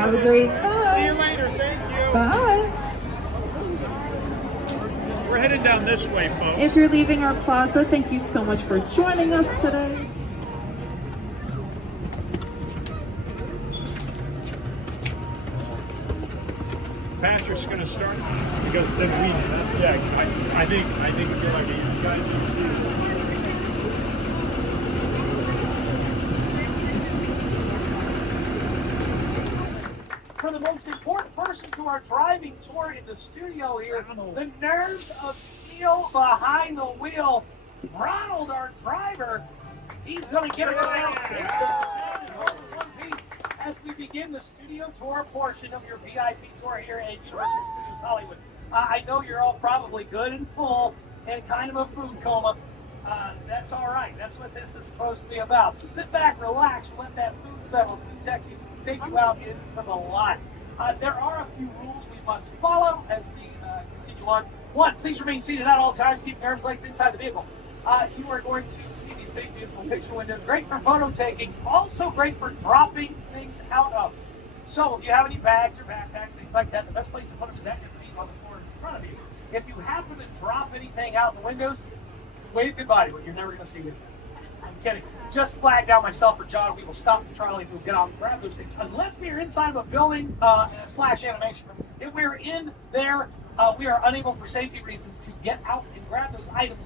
Have a great time. See you later. Thank you. Bye. We're headed down this way, folks. If you're leaving our plaza, thank you so much for joining us today. Patrick's going to start because then we. Yeah, I think a good idea. You guys can see this. For the most important person to our driving tour in the studio here, the nerves of steel behind the wheel. Ronald, our driver, he's going to get us around 6 to 7 over one piece as we begin the studio tour portion of your VIP tour here at Universal Studios Hollywood. I know you're all probably good and full and kind of a food coma. That's all right. That's what this is supposed to be about. So sit back, relax, let that food settle as we take you out into the lot. There are a few rules we must follow as we continue on. One, please remain seated at all times. Keep your arms and legs inside the vehicle. You are going to see these big, beautiful picture windows. Great for photo taking. Also great for dropping things out of. So if you have any bags or backpacks, things like that, the best place to put them is at your feet on the floor in front of you. If you happen to drop anything out the windows, wave goodbye to it. You're never going to see it. I'm kidding. Just flag down myself or John. We will stop the trolley. We'll get out and grab those things. Unless we are inside of a building slash animation room. If we're in there, we are unable for safety reasons to get out and grab those items.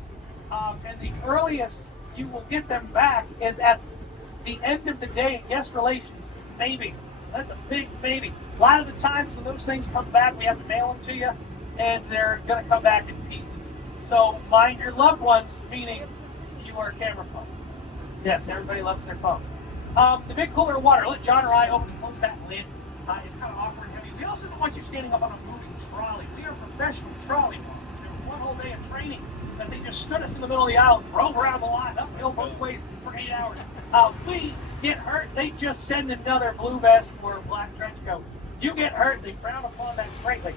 And the earliest you will get them back is at the end of the day in guest relations. Maybe. That's a big maybe. A lot of the times when those things come back, we have to mail them to you, and they're going to come back in pieces. So mind your loved ones, meaning your camera phone. Yes, everybody loves their phones. The big cooler of water, let John or I open and close that lid. It's kind of awkward and heavy. We also don't want you standing up on a moving trolley. We are professional trolley walkers. There was one whole day of training that they just stood us in the middle of the aisle, drove around the lot, uphill both ways for 8 hours. We get hurt, they just send another blue vest or a black trench coat. You get hurt, they frown upon that greatly.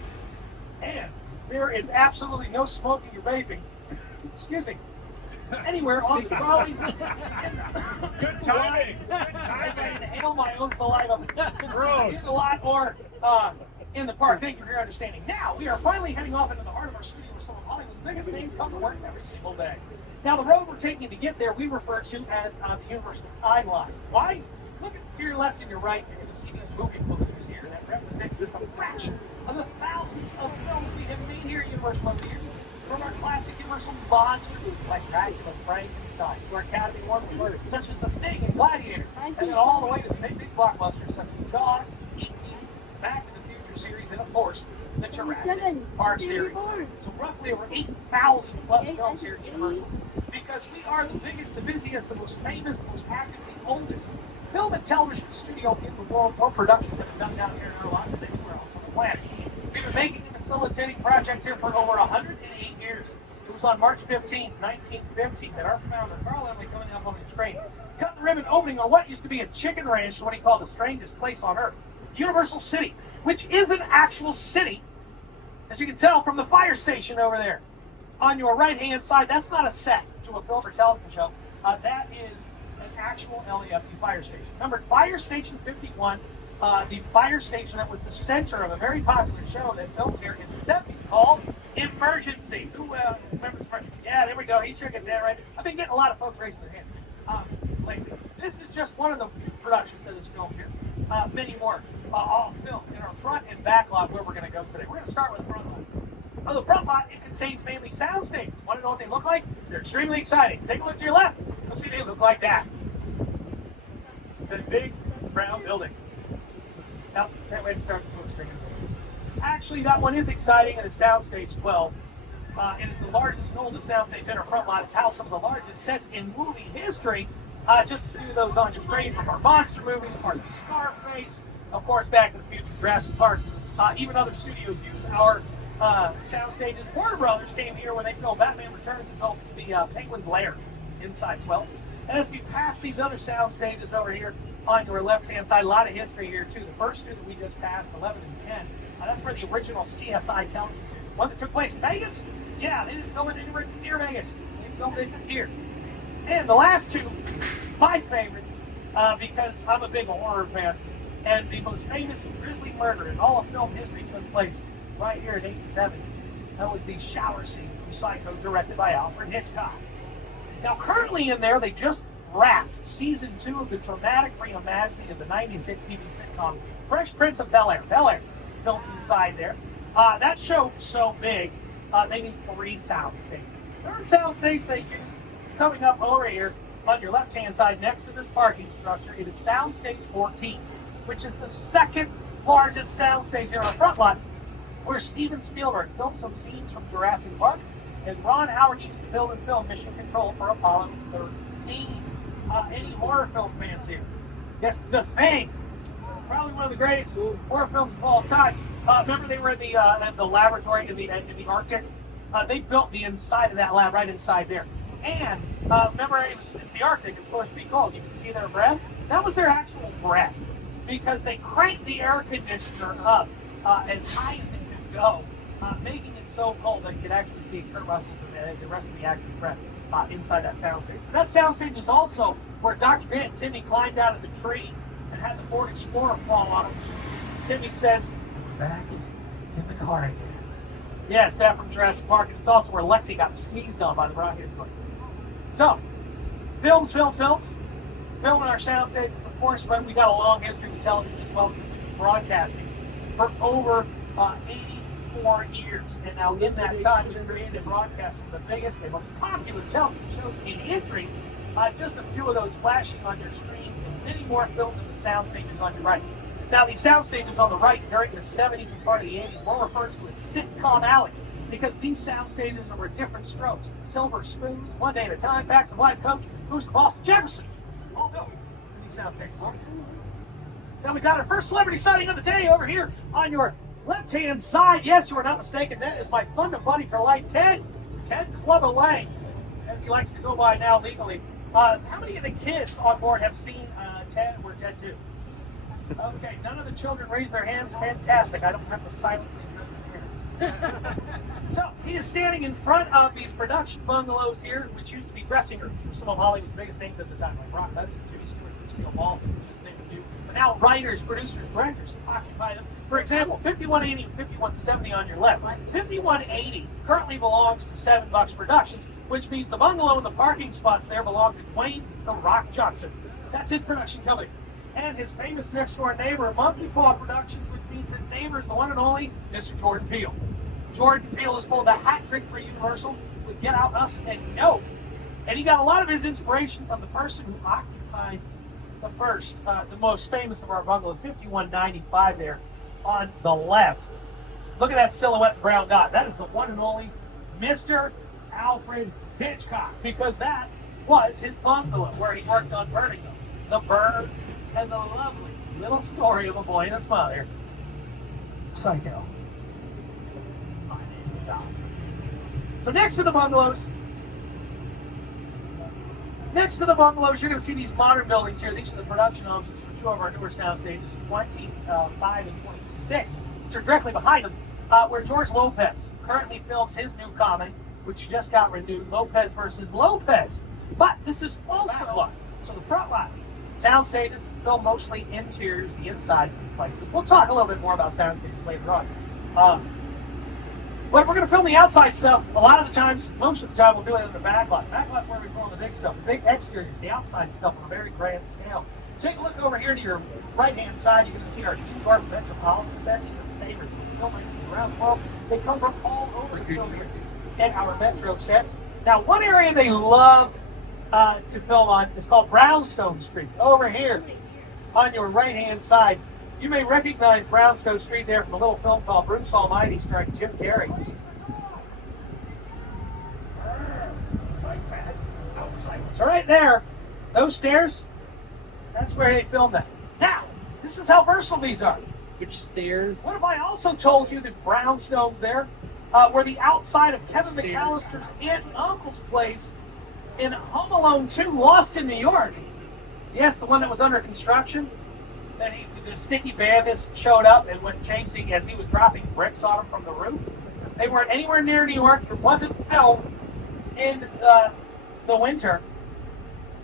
And there is absolutely no smoking or vaping. Excuse me. Anywhere on the trolley. Good timing. Good As I timing. inhale my own saliva. Gross. In the lot or in the park. Thank you for your understanding. Now, we are finally heading off into the heart of our studio where some of Hollywood's biggest names come to work every single day. Now, the road we're taking to get there, we refer to as the Universal timeline. Why? Look at your left and your right. You're going to see these movie posters here that represent just a fraction of the thousands of films we have made here at Universal over the years. From our classic Universal monster movies like Dracula, Frankenstein, to our Academy Award winners such as The Sting and Gladiator, and then all the way to the big blockbusters such as Jaws, E.T., Back to the Future series, and of course, the Jurassic Park series. So roughly over 8,000 plus films here at Universal. Because we are the biggest, the busiest, the most famous, the most active, the oldest film and television studio in the world. More productions have been done down here in our lot than anywhere else on the planet. We've been making and facilitating projects here for over 108 years. It was on March 15, 1950, that our founder, Carl Emily, coming up on the train, cut the ribbon opening on what used to be a chicken ranch to what he called the strangest place on earth, Universal City, which is an actual city, as you can tell from the fire station over there. On your right-hand side, that's not a set to a film or television show. That is an actual LAFD fire station. Number Fire Station 51, the fire station that was the center of a very popular show that filmed here in the 70s called Emergency. Who remembers Emergency? Yeah, there we go. He shook his hand right. I've been getting a lot of folks raising their hands lately. This is just one of the productions that is filmed here. Many more all filmed in our front and back lot where we're going to go today. We're going to start with the front lot. On the front lot, it contains mainly soundstages. Want to know what they look like? They're extremely exciting. Take a look to your left. You'll see they look like that. It's a big, brown building. Now, can't wait to start the smoke screen. Actually, that one is exciting, and it's soundstage 12. And it's the largest and oldest soundstage in our front lot. It's housed some of the largest sets in movie history. Just a few of those on your screen from our monster movies, part of Scarface, of course, Back to the Future, Jurassic Park. Even other studios use our sound stages. Warner Brothers came here when they filmed Batman Returns and filmed the Penguin's Lair inside 12. And as we pass these other sound stages over here on your left-hand side, a lot of history here too. The first two that we just passed, 11 and 10, that's for the original CSI television series. One that took place in Vegas? Yeah, they didn't film it anywhere near Vegas. They filmed it here. And the last two, my favorites, because I'm a big horror fan. And the most famous grisly murder in all of film history took place right here in 1970. That was the shower scene from Psycho, directed by Alfred Hitchcock. Now, currently in there, they just wrapped season 2 of the dramatic reimagining of the 90s hit TV sitcom Fresh Prince of Bel-Air. Bel-Air filmed inside there. That show was so big, they need 3 sound stages. Third sound stage they used, coming up over here on your left-hand side next to this parking structure, it is soundstage 14, which is the second largest soundstage in our front lot, where Steven Spielberg filmed some scenes from Jurassic Park, and Ron Howard used to build and film Mission Control for Apollo 13. Any horror film fans here? Yes, The Thing. Probably one of the greatest horror films of all time. Remember they were in the laboratory in the Arctic? They built the inside of that lab right inside there. And remember, it's the Arctic, it's supposed to be cold. You can see their breath. That was their actual breath, because they cranked the air conditioner up as high as it could go, making it so cold that you could actually see Kurt Russell and the rest of the actor's breath inside that soundstage. That soundstage is also where Dr. Grant and Timmy climbed out of the tree and had the Ford Explorer fall on him. Timmy says, "We're back in the car again." Yes, that from Jurassic Park, and it's also where Lexi got sneezed on by the Rockhead. So, films. Filming our sound stages, of course, but we got a long history of television as well, broadcasting for over 84 years. And now in that time, we've created broadcasting the biggest and most popular television shows in history. Just a few of those flashing on your screen, and many more filmed in the sound stages on your right. Now, these sound stages on the right during the 70s and part of the 80s were referred to as sitcom alley, because these sound stages were different strokes. Silver Spoons, One Day at a Time, Facts of Life, Coach, Who's the Boss, Jeffersons. All filmed in these sound stages. Now we got our first celebrity sighting of the day over here on your left-hand side. Yes, you are not mistaken. That is my thunder buddy for life, Ted Clubber Lang, as he likes to go by now legally. How many of the kids on board have seen Ted or Ted 2? Okay, none of the children raised their hands. Fantastic. I don't have to silently judge the parents. So, he is standing in front of these production bungalows here, which used to be dressing rooms for some of Hollywood's biggest names at the time, like Rock Hudson, Jimmy Stewart, Lucille Ball, just to name a few. But now writers, producers, directors occupy them. For example, 5180 and 5170 on your left. 5180 currently belongs to $7 Productions, which means the bungalow and the parking spots there belong to Dwayne "The Rock" Johnson. That's his production company. And his famous next-door neighbor, Monkey Paw Productions, which means his neighbor is the one and only Mr. Jordan Peele. Jordan Peele has pulled the hat trick for Universal with Get Out, Us, and No. And he got a lot of his inspiration from the person who occupied the first, the most famous of our bungalows, 5195 there on the left. Look at that silhouette brown dot. That is the one and only Mr. Alfred Hitchcock, because that was his bungalow where he worked on Vertigo, The Birds, and the lovely little story of a boy and his mother, Psycho. So next to the bungalows, you're going to see these modern buildings here. These are the production homes for 2 of our newer sound stages, 25 and 26, which are directly behind them, where George Lopez currently films his new comedy, which just got renewed, Lopez versus Lopez. But this is also backlot. So the front lot, sound stages film mostly interiors, the insides of the places. We'll talk a little bit more about sound stages later on. But if we're going to film the outside stuff, a lot of the times, most of the time, we'll do it in the backlot. Backlot's where we film the big stuff, the big exterior, the outside stuff on a very grand scale. Take a look over here to your right-hand side. You're going to see our New York Metropolitan sets. These are favorites from filmmakers around the world. They come from all over the film here in our Metro sets. Now, one area they love to film on is called Brownstone Street. Over here on your right-hand side, you may recognize Brownstone Street there from a little film called Bruce Almighty starring Jim Carrey. So right there, those stairs, that's where they filmed that. Now, this is how versatile these are. Which stairs? What if I also told you that Brownstone's there were the outside of Kevin McAllister's aunt and uncle's place in Home Alone 2, Lost in New York? Yes, the one that was under construction. That the sticky bandits showed up and went chasing as he was dropping bricks on them from the roof. They weren't anywhere near New York. It wasn't filmed in the winter.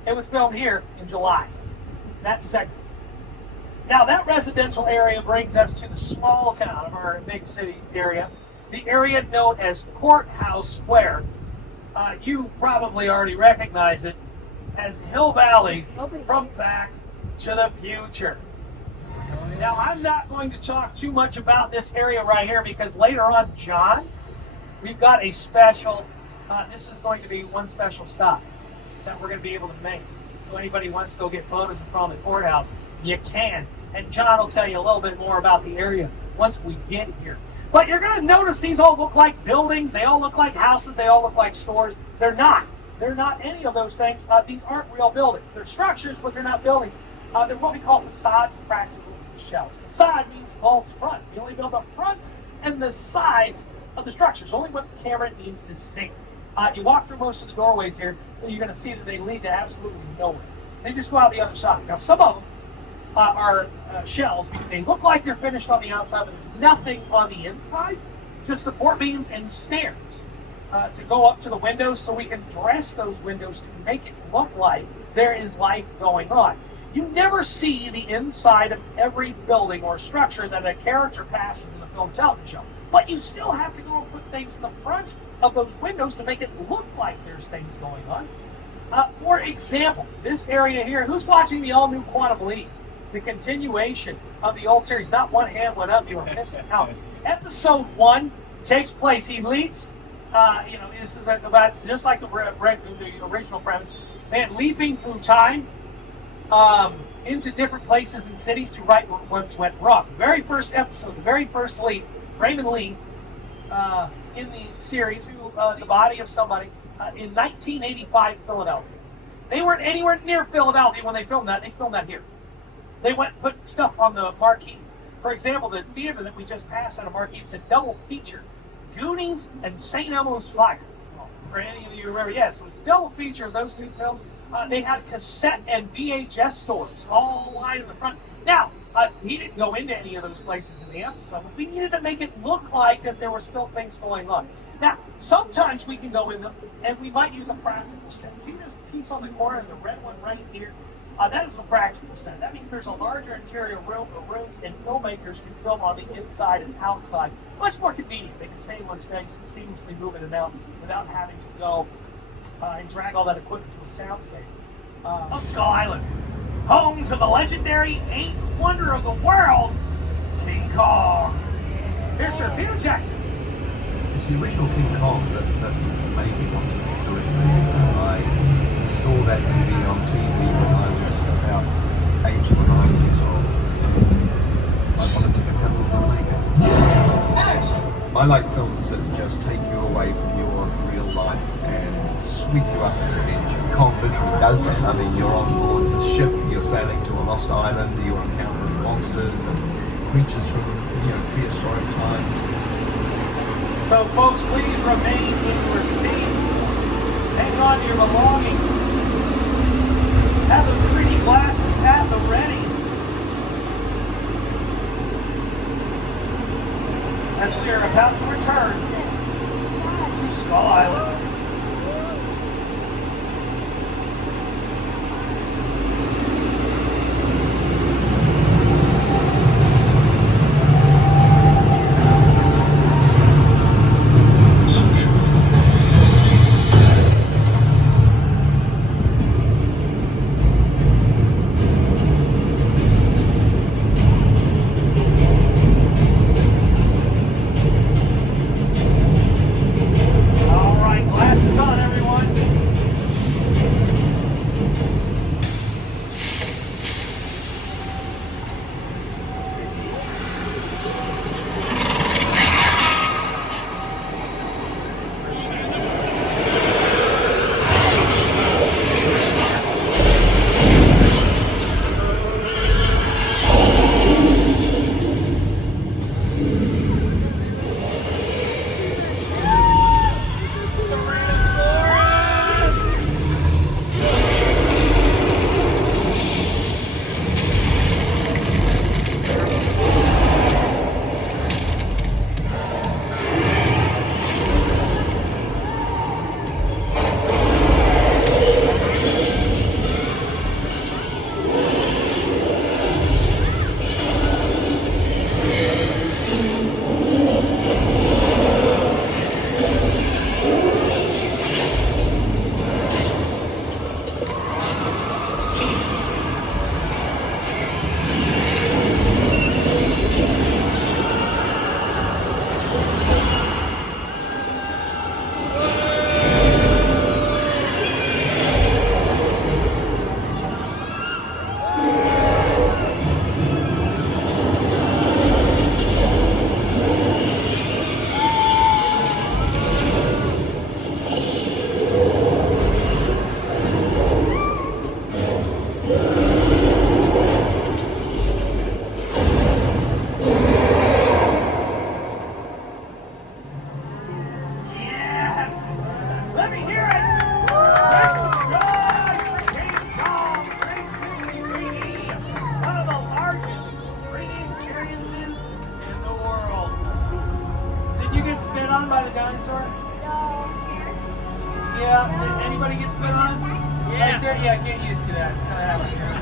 It was filmed here in July. That segment. Now that residential area brings us to the small town of our big city area, the area known as Courthouse Square. You probably already recognize it as Hill Valley from Back to the Future. Now I'm not going to talk too much about this area right here because later on, John, we've got a special, this is going to be one special stop that we're going to be able to make. So anybody who wants to go get photos from the courthouse, you can. And John will tell you a little bit more about the area once we get here. But you're going to notice these all look like buildings. They all look like houses. They all look like stores. They're not. They're not any of those things. These aren't real buildings. They're structures, but they're not buildings. They're what we call facades, practicals, and shells. Facade means false front. You only build the front and the side of the structures, only what the camera needs to see. You walk through most of the doorways here, and you're going to see that they lead to absolutely nowhere. They just go out the other side. Now, some of them are shells because they look like they're finished on the outside, but there's nothing on the inside, just support beams and stairs to go up to the windows so we can dress those windows to make it look like there is life going on. You never see the inside of every building or structure that a character passes in a film television show, but you still have to go and put things in the front of those windows to make it look like there's things going on. For example, this area here, who's watching the all-new Quantum Leap? The continuation of the old series. Not one hand went up, you were missing out. Episode 1 takes place, he leaps, this is about, just like the original premise, man leaping through time into different places and cities to right what once went wrong. The very first episode, the very first leap, Raymond Lee, in the series, the body of somebody, in 1985 Philadelphia. They weren't anywhere near Philadelphia when they filmed that. They filmed that here. They went and put stuff on the marquee. For example, the theater that we just passed on a marquee, it's a double feature. Goonies and St. Elmo's Fire. For any of you who remember, yes, it was a double feature of those two films. They had cassette and VHS stores all lined in the front. Now, he didn't go into any of those places in the episode, but we needed to make it look like that there were still things going on. Now, sometimes we can go in them, and we might use a practical set. See this piece on the corner, the red one right here? That is a practical set. That means there's a larger interior room or rooms, and filmmakers can film on the inside and outside. Much more convenient. They can stay in one space and seamlessly move in and out without having to go and drag all that equipment to a soundstage. Of Skull Island, home to the legendary eighth wonder of the world, King Kong. Here's Sir Peter Jackson. It's the original King Kong that made me want to do it. I saw that movie on TV when I was about 8 or 9 years old. I wanted to become a filmmaker. I like films that just take you away from your real life and sweep you up to the edge. Kong literally does that. I mean, you're on board the ship, you're sailing to a lost island, you're encountering monsters and creatures from prehistoric times. So folks, please remain in your seats. Hang on to your belongings. Have the 3D glasses at the ready. As we are about to return to Skull Island. All right, by the dinosaur? No. Yeah. Did anybody get spit on? Yeah. Right there? Yeah, get used to that. It's gonna happen here.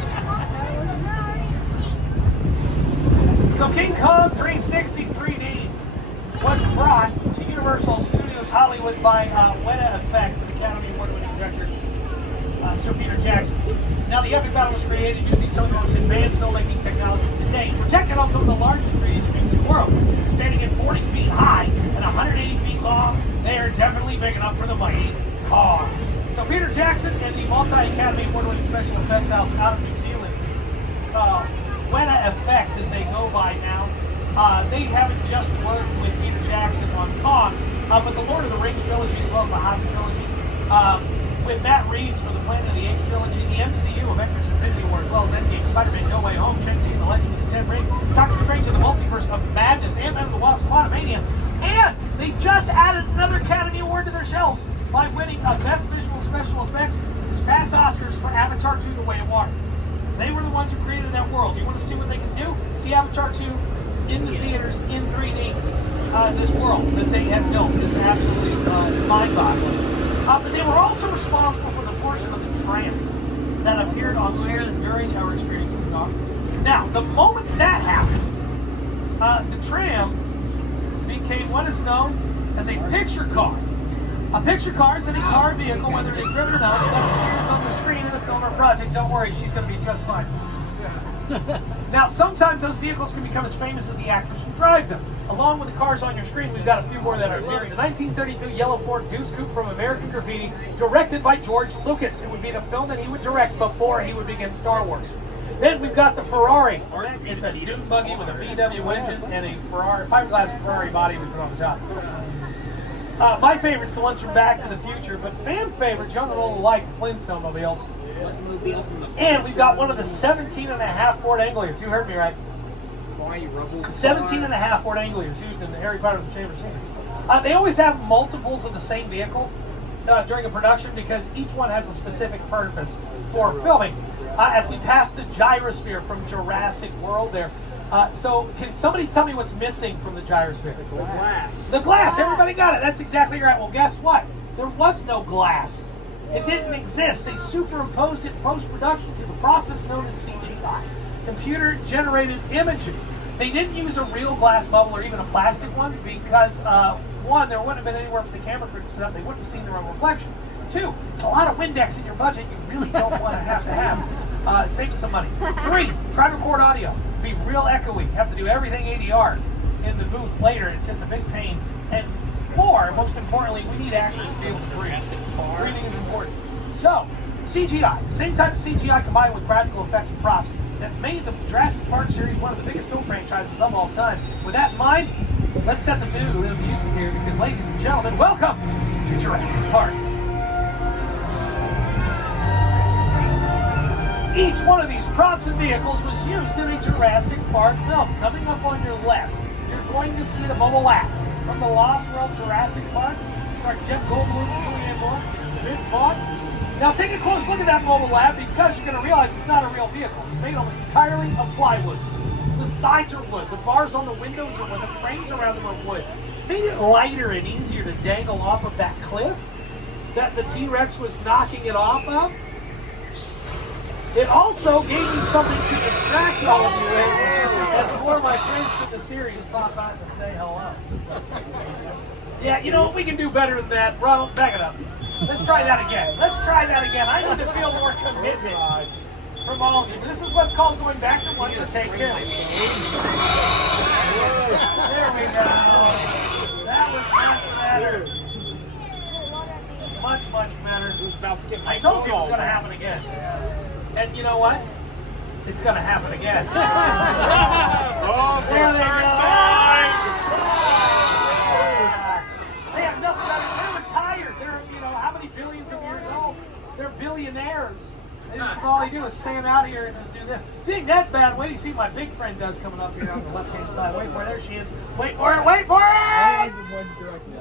So King Kong 360 3D was brought to Universal Studios Hollywood by Weta Effects, an Academy Award-winning director, Sir Peter Jackson. Now, the epic battle was created using some of the most advanced filmmaking technology to date, projected on some of the largest 3D screens in the world. Standing at 40 feet high and 180 feet long, they are definitely big enough for the mighty Kong. So Peter Jackson and the multi-Academy Award-winning special effects house out of New Zealand, Weta Effects, as they go by now, they haven't just worked with Peter Jackson on Kong, but the Lord of the Rings trilogy as well as the Hobbit trilogy. With Matt Reeves for the Planet of the Apes trilogy, the MCU, Avengers Infinity War, as well as Endgame, Spider-Man, No Way Home, Shang-Chi, The Legend of the Ten Rings, Doctor Strange in the Multiverse of Madness, Ant-Man and the Wasp, Quantumania, and they just added another Academy Award to their shelves by winning Best Visual Special Effects this past Oscars for Avatar 2: The Way of Water. They were the ones who created that world. You want to see what they can do? See Avatar 2 in the theaters in 3D. This world that they have built is absolutely mind-boggling. But they were also responsible for the portion of the tram that appeared on screen during our experience with Kong. Now, the moment that happened, the tram became what is known as a picture car. A picture car is any car vehicle, whether it's driven or not, that appears on the screen in a film or project. Don't worry, she's going to be just fine. Now, sometimes those vehicles can become as famous as the actors who drive them. Along with the cars on your screen, we've got a few more that are nearing. The 1932 yellow Ford Goose Coupe from American Graffiti, directed by George Lucas. It would be the film that he would direct before he would begin Star Wars. Then we've got the Ferrari. It's a dune buggy with a VW engine and a Ferrari, fiberglass Ferrari body we put on the top. My favorite's the ones from Back to the Future, but fan favorites, young and old alike, the Flintstone mobiles. And we've got one of the 17.5 Ford Angliers. You heard me right. 17.5 Ford Angliers used in the Harry Potter and the Chamber of Secrets. They always have multiples of the same vehicle during a production because each one has a specific purpose for filming. As we pass the gyrosphere from Jurassic World there. So can somebody tell me what's missing from the gyrosphere? The glass. The glass. Everybody got it. That's exactly right. Well, guess what? There was no glass. It didn't exist. They superimposed it post-production to the process known as CGI, computer-generated images. They didn't use a real glass bubble or even a plastic one because, one, there wouldn't have been anywhere for the camera crew to set up. They wouldn't have seen their own reflection. Two, it's a lot of Windex in your budget you really don't want to have. Saving some money. Three, try to record audio. Be real echoey. You have to do everything ADR in the booth later. It's just a big pain. And four, most importantly, we need actors to be able to breathe. Breathing is important. So, CGI. The same type of CGI combined with practical effects and props that made the Jurassic Park series one of the biggest film franchises of all time. With that in mind, let's set the mood and music here because, ladies and gentlemen, welcome to Jurassic Park. Each one of these props and vehicles was used in a Jurassic Park film. Coming up on your left, you're going to see the mobile lab from the Lost World Jurassic Park. Our Jeff Goldblum, Julianne Moore, Vince Vaughn. Now take a close look at that mobile lab because you're going to realize it's not a real vehicle. It's made almost entirely of plywood. The sides are wood. The bars on the windows are wood. The frames around them are wood. Made it lighter and easier to dangle off of that cliff that the T-Rex was knocking it off of. It also gave me something to distract all of you with as more of my friends from the series pop out to say hello. Yeah, you know what? We can do better than that. Bro, back it up. Let's try that again. Let's try that again. I need to feel more commitment from all of you. This is what's called going back to one to take two. There we go. That was much better. Much, much better. I told you it was going to happen again. And you know what? It's going to happen again. There they go. They have nothing better. They're retired. They're, how many billions of years old? They're billionaires. And all they do is stand out here and just do this. You think that's bad? Wait till you see my big friend does coming up here on the left-hand side. Wait for it. There she is. Wait for it. Wait for it!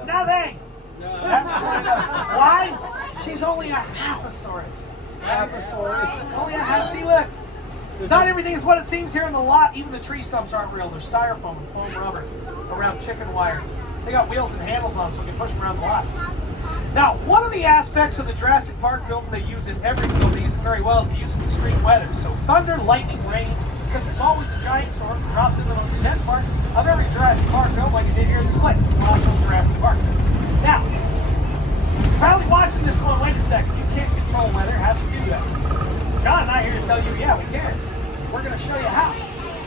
Nothing. Why? She's only a half-asaurus. Only a half. See, look. Not everything is what it seems here in the lot. Even the tree stumps aren't real. They're styrofoam and foam rubbers around chicken wire. They got wheels and handles on, so we can push them around the lot. Now, one of the aspects of the Jurassic Park films they use in every film, they use it very well, is the use of extreme weather. So thunder, lightning, rain, because there's always a giant storm that drops into the most intense part of every Jurassic Park film, like it did here in this clip. Also Jurassic Park. Now, you're probably watching this going, wait a second, you can't control weather, how do you do that? John and I are here to tell you, yeah, we can. We're going to show you how.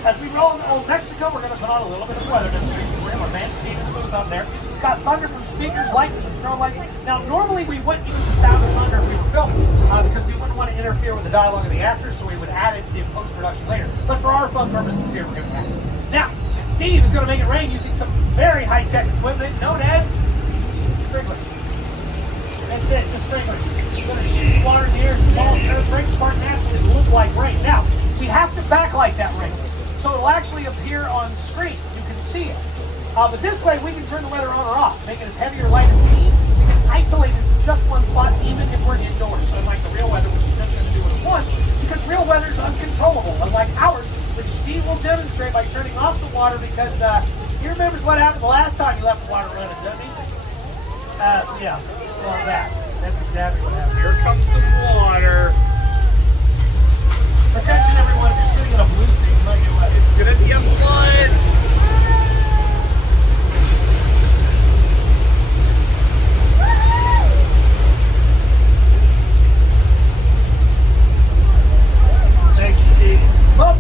As we roll into Old Mexico, we're going to put on a little bit of weather mystery. We have our man Steve in the booth up there. It's got thunder from speakers, lightning, throw lightning. Now, normally we wouldn't use the sound of thunder if we were filming, because we wouldn't want to interfere with the dialogue of the actors, so we would add it in post-production later. But for our fun purposes here, we're going to add it. Now, Steve is going to make it rain using some very high-tech equipment known as sprinklers. That's it, just sprinklers. He's going to shoot water in the air, small, break apart naturally to look like rain. Now, we have to backlight that rain, so it'll actually appear on screen. You can see it. But this way, we can turn the weather on or off, make it as heavy or light as we need. We can isolate it to just one spot, even if we're indoors. So unlike the real weather, which is just going to do what it wants, because real weather is uncontrollable, unlike ours, which Steve will demonstrate by turning off the water, because he remembers what happened the last time you left the water running, doesn't he? Yeah, well, that's exactly what happened. Here comes some water. Attention, everyone, if you're sitting in a blue seat, you might get wet. It's gonna be a flood. Thank you, Steve. Well,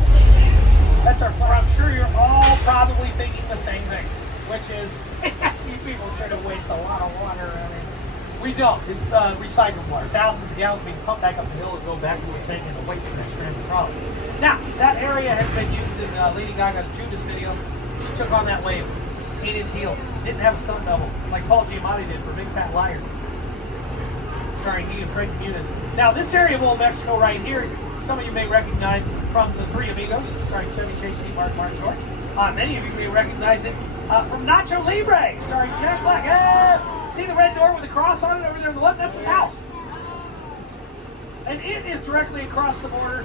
that's our floor. I'm sure you're all probably thinking the same thing, which is, you people are trying to waste a lot of water around here. We don't. It's recycled water. Thousands of gallons being pumped back up the hill and go back to a tank and wait for that strand of trolley. Now, that area has been used in Lady Gaga's Judas video. She took on that wave. 8-inch heels. Didn't have a stunt double, like Paul Giamatti did for Big Fat Liar. Starring he and contiunes. Now, this area of Old Mexico right here, some of you may recognize from The Three Amigos, starring Chevy Chase, Steve Martin, Martin Short. Many of you may recognize it from Nacho Libre, starring Jack Black. See the red door with the cross on it over there on the left? That's his house. And it is directly across the border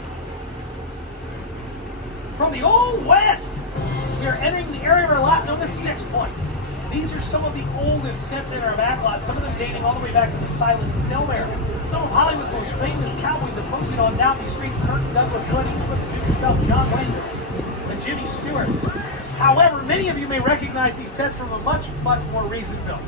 from the Old West. We are entering the area of our lot known as 6 Points. These are some of the oldest sets in our backlot, some of them dating all the way back to the silent film era. Some of Hollywood's most famous cowboys have posted on down these streets: Kirk Douglas, Clint Eastwood, the Duke himself, John Wayne, and Jimmy Stewart. However, many of you may recognize these sets from a much, much more recent film.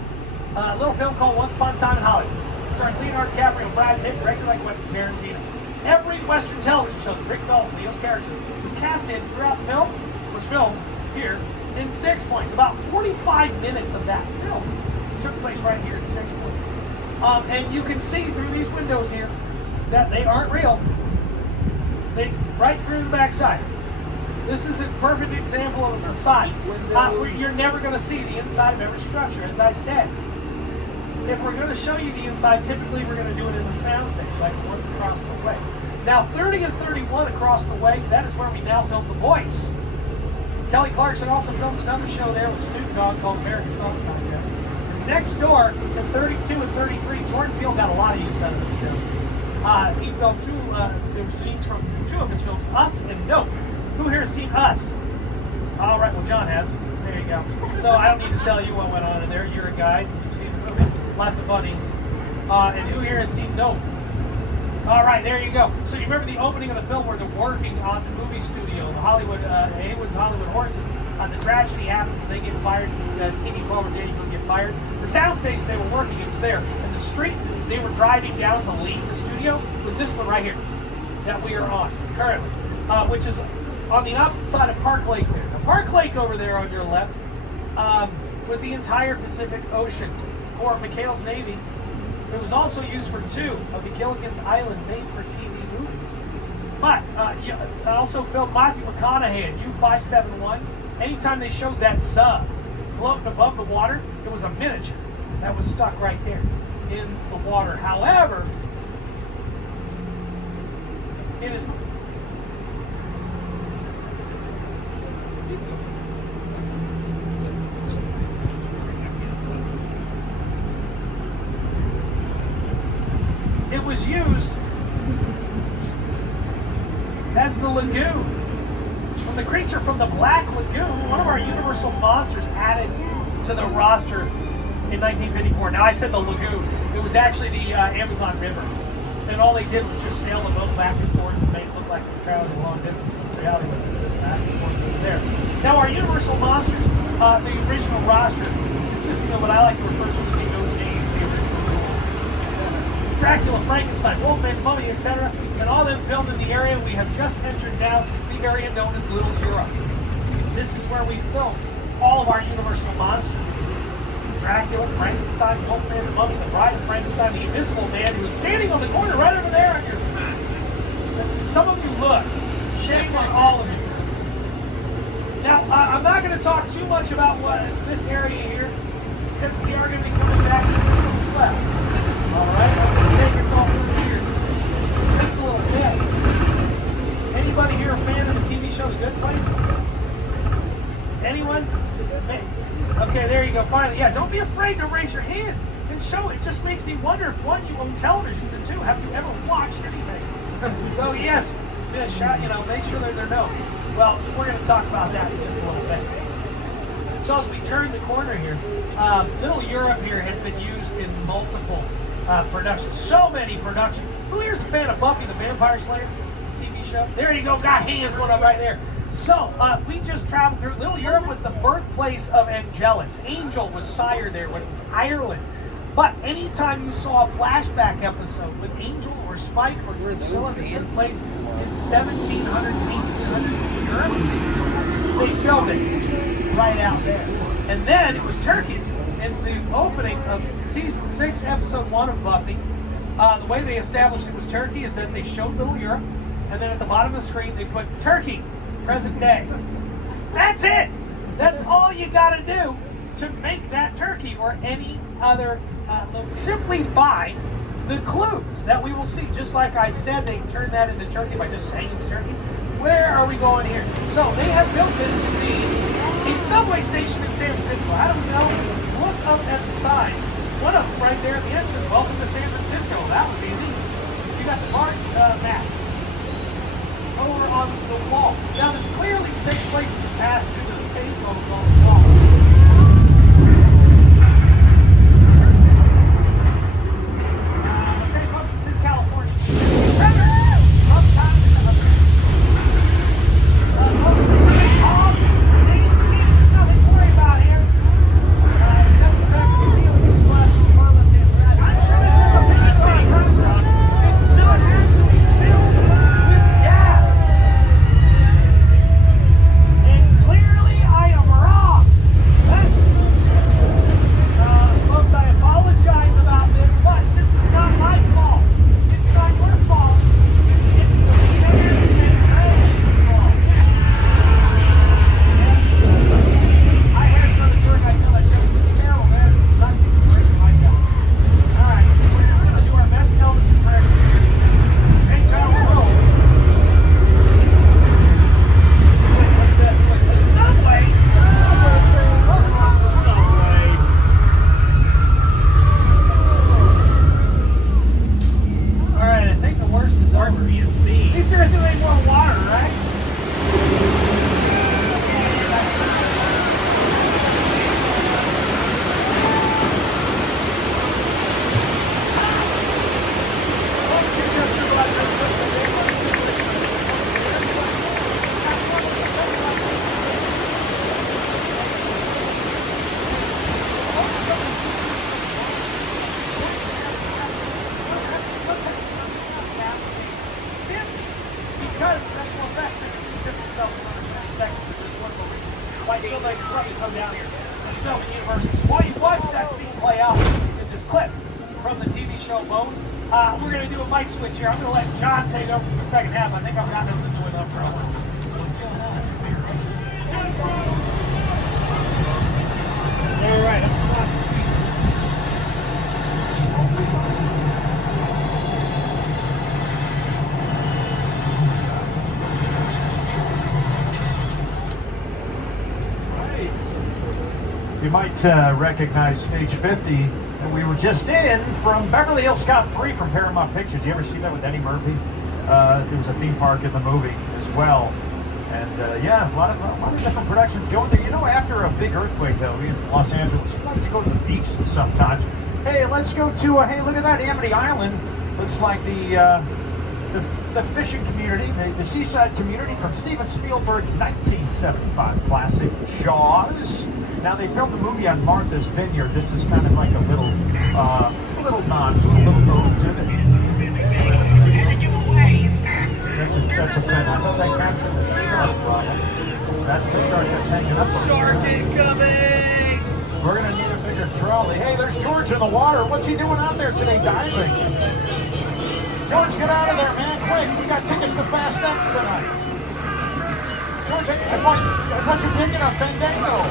A little film called Once Upon a Time in Hollywood, starring Leonardo DiCaprio, Brad Pitt, directed by Quentin Tarantino. Every Western television show that Rick Dalton, Leo's character, was cast in throughout the film was filmed here in 6 Points. About 45 minutes of that film took place right here in 6 Points. And you can see through these windows here that they aren't real. They right through the backside. This is a perfect example of a facade. You're never going to see the inside of every structure, as I said. If we're going to show you the inside, typically we're going to do it in the soundstage, like the ones across the way. Now, 30 and 31 across the way, that is where we now film The Voice. Kelly Clarkson also films another show there with Snoop Dogg called America's Song Contest. Next door, to 32 and 33, Jordan Peele got a lot of use out of those shows. He filmed there were scenes from two of his films, Us and Nope. Who here has seen Us? All right, well, John has. There you go. So I don't need to tell you what went on in there. You're a guy. You've seen the movie. Lots of bunnies. And who here has seen Nope? All right, there you go. So you remember the opening of the film where they're working on the movie studio, the Haywood's Hollywood Horses. The tragedy happens and they get fired. Amy Palmer and Danny Boone get fired. The soundstage they were working, it was there. And the street they were driving down to leave the studio was this one right here that we are on currently, which is on the opposite side of Park Lake there. Now, Park Lake over there on your left was the entire Pacific Ocean for McHale's Navy. It was also used for 2 of the Gilligan's Island made-for-TV movies. But I also filmed Matthew McConaughey in U-571. Anytime they showed that sub floating above the water, it was a miniature that was stuck right there in the water. However, it is... It was used as the lagoon. From the creature from the Black Lagoon, one of our Universal monsters added to the roster in 1954. Now I said the lagoon. It was actually the Amazon River. And all they did was just sail the boat back and forth and make it look like they're traveling a long distance. The reality was back and forth over there. Now our Universal Monsters, the original roster, consisting of what I like to refer to as the OGs, the original Dracula, Frankenstein, Wolfman, Mummy, etc. And all them filmed in the area we have just entered now, the area known as Little Europe. This is where we filmed all of our Universal Monsters. Dracula, Frankenstein, Wolfman, the Mummy, the Bride of Frankenstein, the Invisible Man who is standing on the corner right over there on your back. Some of you looked. Shame on all of you. Now, I'm not going to talk too much about this area here, because we are going to be coming back to the left. Alright, I'm going to take us all through here. Just a little bit. Anybody here a fan of the TV show The Good Place? Anyone? Okay, there you go. Finally, yeah. Don't be afraid to raise your hand and show it. Just makes me wonder if one, you own televisions, and two, have you ever watched anything? So yes, yeah, shout. Make sure they're no. Well, we're going to talk about that in just a little bit. So as we turn the corner here, Little Europe here has been used in multiple productions. So many productions. Who here's a fan of Buffy the Vampire Slayer TV show? There you go. Got hands going up right there. So, we just traveled through. Little Europe was the birthplace of Angelus. Angel was sire there when it was Ireland. But anytime you saw a flashback episode with Angel or Spike or Drusilla that took place in 1700s, 1800s in Europe, they filmed it right out there. And then it was Turkey. In the opening of season 6, episode 1 of Buffy, the way they established it was Turkey is that they showed Little Europe, and then at the bottom of the screen they put Turkey. Present day. That's it. That's all you got to do to make that turkey or any other simply by the clues that we will see. Just like I said, they turn that into turkey by just saying it's turkey. Where are we going here? So they have built this to be a subway station in San Francisco. How do we know? Look up at the sign. One of them right there at the end says, "Welcome to San Francisco." That was easy. You got the park map over on the wall. Now this clearly takes place in the past due to the payphones on the wall. Okay folks, this is California. Nothing to worry about here. I'm sure this is a big restaurant. It's not actually filled with gas. And clearly I am wrong. Folks, I apologize about this, but this is not my fault. It's not your fault. It's the sand and drainage fault. I had another jerk. I feel like that was terrible, man. It sucks to break my down. Alright, we're just going to do our best Elvis impression here. Take down the road. What's that? What's the subway? Subway. Alright, I think the worst is over. At least there isn't any more water, right? Because special effects are going to reset themselves in under 10 seconds if there's one more reason why you feel like it's probably come down here and film in university. While you watch that scene play out in this clip from the TV show Bones, we're going to do a mic switch here. I'm going to let John take over for the second half. I think I've got this into enough trouble. All right, let's start the scene. You might recognize stage 50 that we were just in from Beverly Hills Cop 3 from Paramount Pictures. You ever see that with Eddie Murphy? There was a theme park in the movie as well. And yeah, a lot of different productions going there. You know, after a big earthquake though in Los Angeles. We like to go to the beach sometimes. Hey, let's go to hey, look at that, Amity Island. Looks like the fishing community, the seaside community from Steven Spielberg's 1975 classic Jaws. Now they filmed the movie on Martha's Vineyard. This is kind of like a little nod, a little ode to it. That's a good one. I thought that captured the shark, Robin. That's the shark that's hanging up. Shark incoming! We're gonna need a bigger trolley. Hey, there's George in the water. What's he doing out there today, diving? George, get out of there, man, quick. We got tickets to Fast X tonight. George, I bought your ticket on Fandango.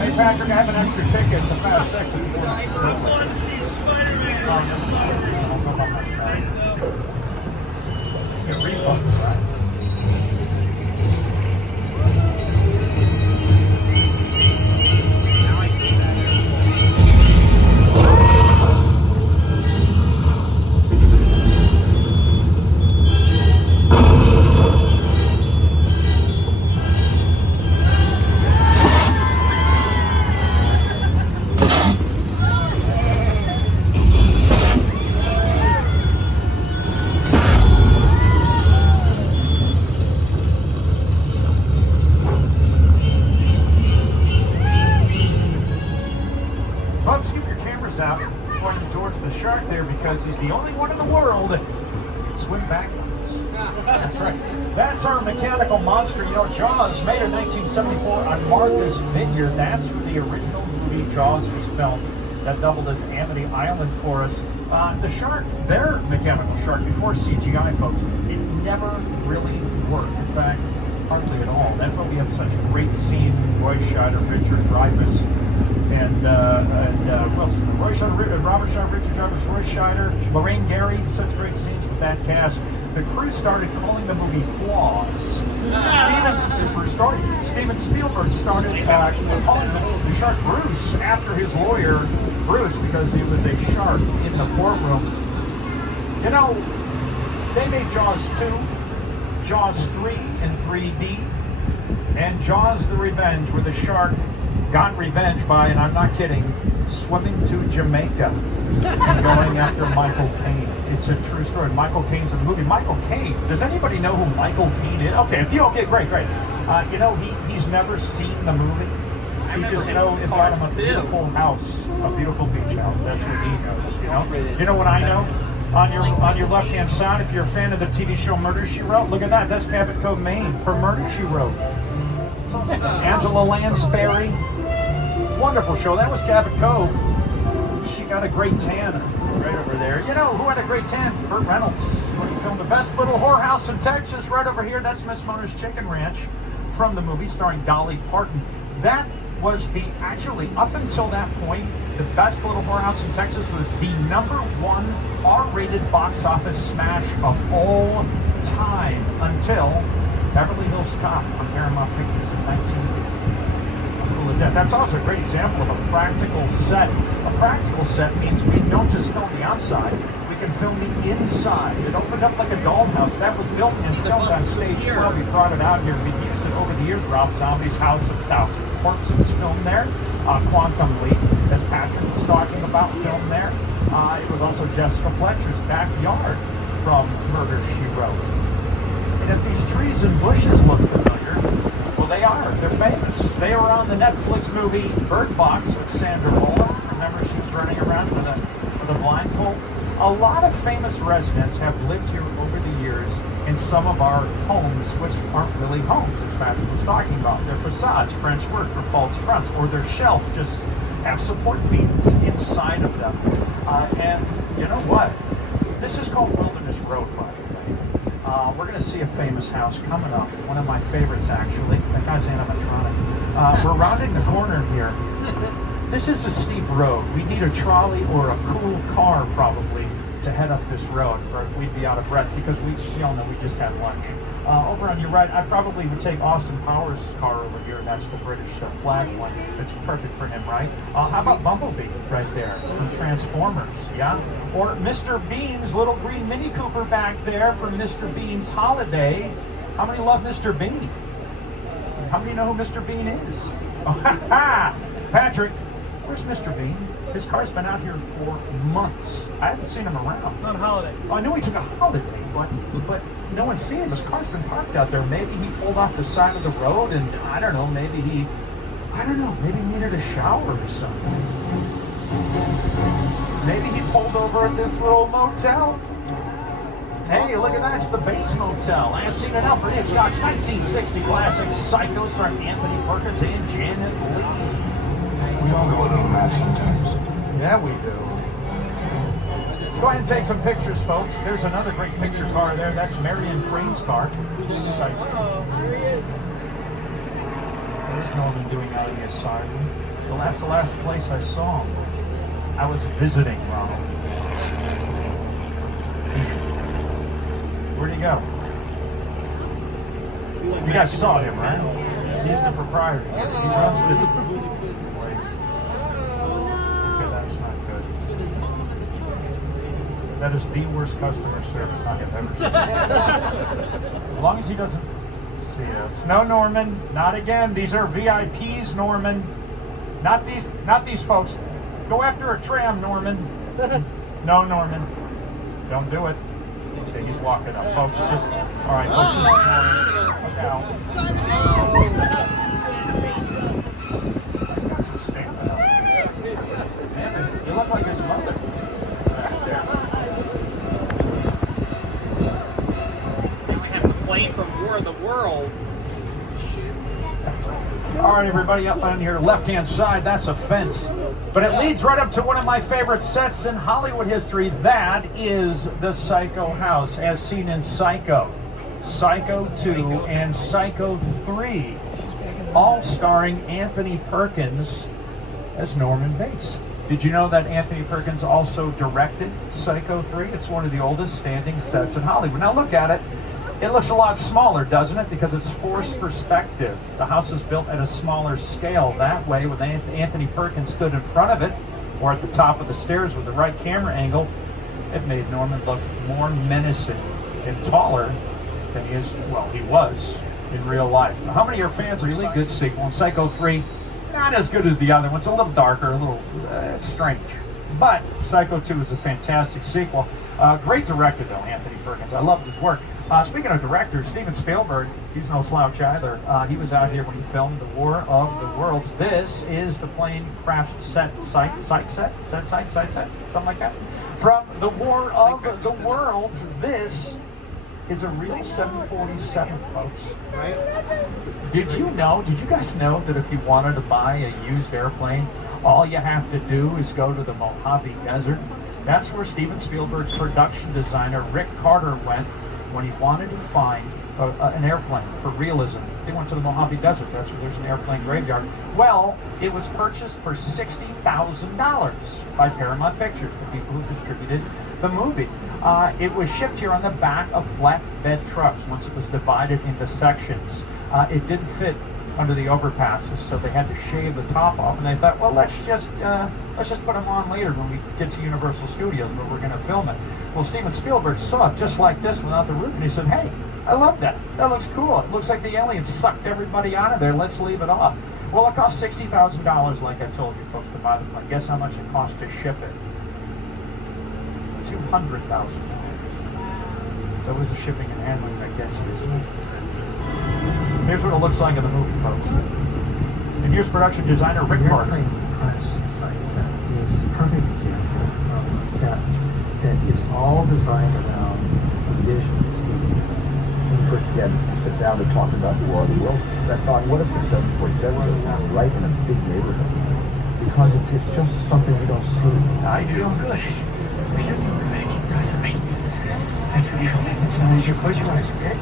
Hey, Patrick, I have an extra ticket to Fast X. I wanted to see Spider-Man. Oh, yes, I don't know about that. Get refunds, right? Folks, keep your cameras out, pointing towards the shark there because he's the only one in the world that can swim backwards. That's right. That's our mechanical monster. You know, Jaws, made in 1974 on Martha's Vineyard. That's where the original movie Jaws was filmed. That doubled as Amity Island for us. The shark, their mechanical shark, before CGI, folks, it never really worked. In fact, hardly at all. That's why we have such great scenes with Roy Scheider, Richard Dreyfuss, and who else? Roy Scheider, Robert Scheider, Richard Dreyfuss, Roy Scheider, Lorraine Gary. Such great scenes with that cast. The crew started calling the movie flaws. Steven Spielberg started calling the shark Bruce after his lawyer Bruce because he was a shark in the courtroom. You know, they made Jaws 2, Jaws 3 in 3D, and Jaws the Revenge, where the shark got revenge by, and I'm not kidding, swimming to Jamaica and going after Michael Caine. It's a true story. Michael Caine's in the movie. Michael Caine, does anybody know who Michael Caine is? Okay, if you, okay, great. You know, he's never seen the movie. He just knows about him a beautiful house, a beautiful beach house. That's what he knows, you know? You know what I know? On your left-hand side, if you're a fan of the TV show Murder, She Wrote, look at that. That's Cabot Cove, Maine, for Murder, She Wrote. Angela Lansbury. Wonderful show. That was Cabot Cove. She got a great tan right over there. You know who had a great tan? Burt Reynolds. When he filmed The Best Little Whorehouse in Texas, right over here. That's Miss Mona's Chicken Ranch from the movie starring Dolly Parton. That was actually, up until that point, The Best Little Whorehouse in Texas was the #1 R-rated box office smash of all time until Beverly Hills Cop on Paramount Pictures in 1980. That's also a great example of a practical set. A practical set means we don't just film the outside, we can film the inside. It opened up like a dollhouse. That was built and filmed on stage 12. We brought it out here. We've used it over the years. Rob Zombie's House of Thousand Corpses filmed there. Quantum Leap, as Patrick was talking about, filmed there. It was also Jessica Fletcher's backyard from Murder, She Wrote. And if these trees and bushes look familiar, well, they are. They're famous. They were on the Netflix movie Bird Box with Sandra Bullock. Remember, she was running around with a blindfold. A lot of famous residents have lived here over the years in some of our homes, which aren't really homes, as Patrick was talking about. They're facades, French word for false fronts, or their shelves just have support beams inside of them. And you know what? This is called Wilderness Road, by the way. We're going to see a famous house coming up. One of my favorites, actually. That guy's animatronic. We're rounding the corner here. This is a steep road. We need a trolley or a cool car, probably, to head up this road, or we'd be out of breath because we all know we just had lunch. Over on your right, I probably would take Austin Powers' car over here. That's the British flag one. It's perfect for him, right? How about Bumblebee right there from Transformers, yeah? Or Mr. Bean's little green Mini Cooper back there from Mr. Bean's Holiday. How many love Mr. Bean? How many know who Mr. Bean is? Oh, ha, ha! Patrick, where's Mr. Bean? His car's been out here for months. I haven't seen him around. It's on holiday. Oh, I knew he took a holiday, but no one's seen him. His car's been parked out there. Maybe he pulled off the side of the road, and I don't know, maybe he needed a shower or something. Maybe he pulled over at this little motel. Hey, look at that, it's the Bates Motel. I have seen it out for Hitchcock's 1960 classic Psycho starring Anthony Perkins and Janet Leigh. We all go a little mad sometimes. Yeah, we do. Go ahead and take some pictures, folks. There's another great picture car there. That's Marion Crane's car. Oh, here he is. There's Norman doing out of the asylum. Well, that's the last place I saw him. I was visiting Ronald. Where'd he go? You guys saw him, right? He's the proprietor. He runs this. Okay, that's not good. That is the worst customer service I have ever seen. As long as he doesn't see us. No, Norman, not again. These are VIPs, Norman. Not these folks. Go after a tram, Norman. No, Norman. Don't do it. Okay, he's walking up, folks. Just all right, folks. Just look out. Stand up. Man, you look like his mother back there. Then we have the plane from War of the Worlds. All right, everybody, up on your left-hand side, that's a fence. But it leads right up to one of my favorite sets in Hollywood history. That is the Psycho house, as seen in Psycho, Psycho 2, and Psycho 3, all starring Anthony Perkins as Norman Bates. Did you know that Anthony Perkins also directed Psycho 3? It's one of the oldest standing sets in Hollywood. Now look at it. It looks a lot smaller, doesn't it? Because it's forced perspective. The house is built at a smaller scale. That way, when Anthony Perkins stood in front of it, or at the top of the stairs with the right camera angle, it made Norman look more menacing and taller than he was in real life. Now, how many are fans of really good sequel? And Psycho 3, not as good as the other one. It's a little darker, a little strange. But Psycho 2 is a fantastic sequel. Great director, though, Anthony Perkins. I love his work. Speaking of directors, Steven Spielberg, he's no slouch either. He was out here when he filmed The War of the Worlds. This is the plane crash set, something like that. From The War of the Worlds, this is a real 747, folks. Right? Did you guys know that if you wanted to buy a used airplane, all you have to do is go to the Mojave Desert? That's where Steven Spielberg's production designer, Rick Carter, went when he wanted to find an airplane for realism. They went to the Mojave Desert. That's where there's an airplane graveyard. Well, it was purchased for $60,000 by Paramount Pictures, the people who distributed the movie. It was shipped here on the back of flatbed trucks once it was divided into sections. It didn't fit under the overpasses, so they had to shave the top off, and they thought, well, let's just put them on later when we get to Universal Studios where we're going to film it. Well, Steven Spielberg saw it just like this without the roof, and he said, hey, I love that. That looks cool. It looks like the aliens sucked everybody out of there. Let's leave it off. Well, it cost $60,000, like I told you folks, to buy the plane. Guess how much it cost to ship it? $200,000. It's always the shipping and handling that gets you, isn't it? Here's what it looks like in the movie, folks. And here's production designer Rick Carter. Site set is a perfect example of a set that is all designed around a vision. When we first began to sit down to talk about the War of the Worlds, I thought, what if the 747 was right in a big neighborhood? Because it's just something you don't see. I do. Good. That's right. That's right. As long as you close your eyes, okay?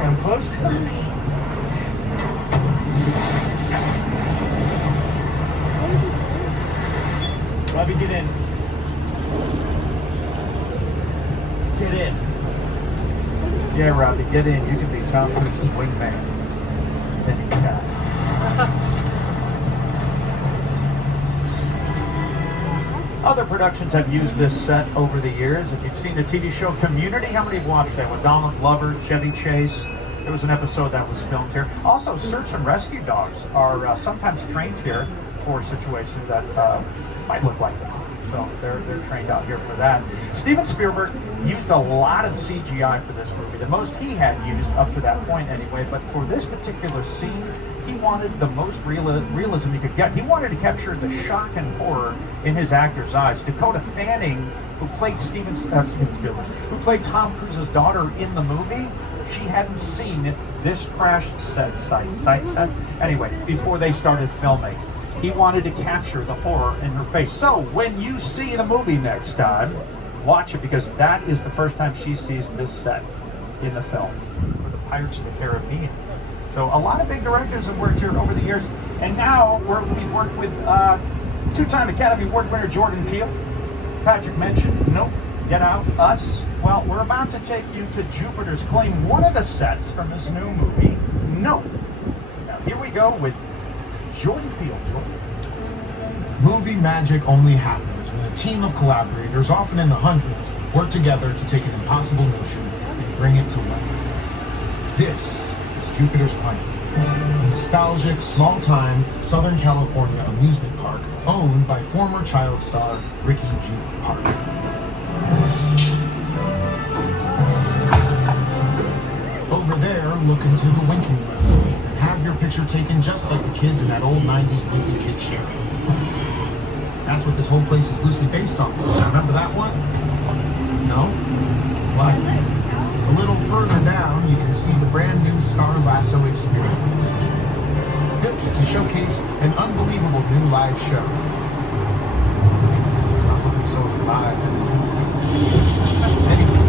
I'm closed. Robbie, get in. Get in. Yeah, Robbie, get in. You can be Tom Cruise's wingman. Then you can. Other productions have used this set over the years. If you've seen the TV show Community, how many have watched that? With Donald Glover, Chevy Chase, It was an episode that was filmed here. Also, search and rescue dogs are sometimes trained here for situations that might look like that. So they're trained out here for that. Steven Spielberg used a lot of CGI for this movie, the most he had used up to that point anyway, but for this particular scene, he wanted the most realism he could get. He wanted to capture the shock and horror in his actor's eyes. Dakota Fanning, who played Steven Spielberg, who played Tom Cruise's daughter in the movie, she hadn't seen this crash site. Anyway, before they started filming. He wanted to capture the horror in her face. So when you see the movie next time, watch it, because that is the first time she sees this set in the film for the Pirates of the Caribbean. So a lot of big directors have worked here over the years, and now we've worked with two-time Academy Award winner Jordan Peele. Patrick mentioned Nope, Get Out, Us. Well, we're about to take you to Jupiter's Claim, one of the sets from his new movie, Nope. Now here we go with Jordan Peele. Movie magic only happens when a team of collaborators, often in the hundreds, work together to take an impossible notion and bring it to life. This is Jupiter's Claim, a nostalgic, small-time Southern California amusement park owned by former child star Ricky Juke Park. Over there, look into the winking window and have your picture taken just like the kids in that old 90s movie Kid Sharing. That's what this whole place is loosely based on. Remember that one? No? Why? A little further down, you can see the brand new Star Lasso experience, built to showcase an unbelievable new live show. It's not looking so live anymore. Anyway,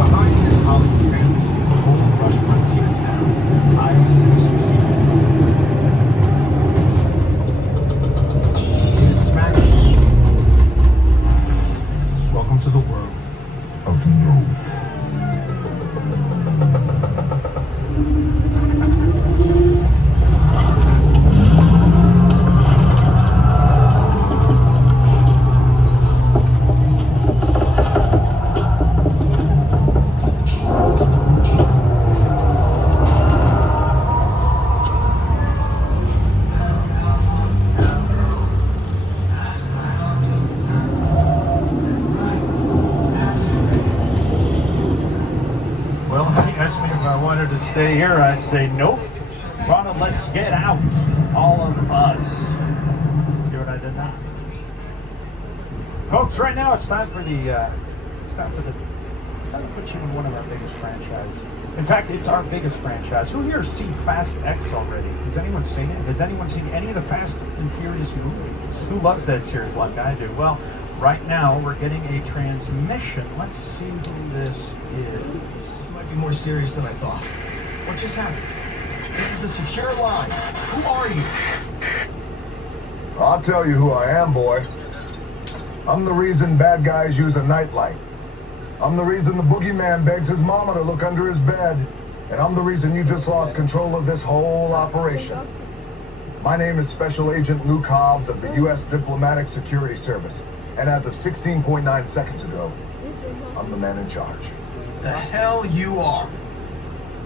behind this Hollywood fantasy of the gold rush frontier town lies a sinister secret. It is smack. Welcome to the world of no. Stay here, I'd say nope. Ronna, let's get out. All of us. See what I did there? Folks, right now it's time to put you in one of our biggest franchises. In fact, it's our biggest franchise. Who here has seen Fast X already? Has anyone seen it? Has anyone seen any of the Fast and Furious movies? Who loves that series like I do? Well, right now we're getting a transmission. Let's see who this is. This might be more serious than I thought. What just happened? This is a secure line. Who are you? I'll tell you who I am, boy. I'm the reason bad guys use a nightlight. I'm the reason the boogeyman begs his mama to look under his bed. And I'm the reason you just lost control of this whole operation. My name is Special Agent Luke Hobbs of the U.S. Diplomatic Security Service. And as of 16.9 seconds ago, I'm the man in charge. The hell you are.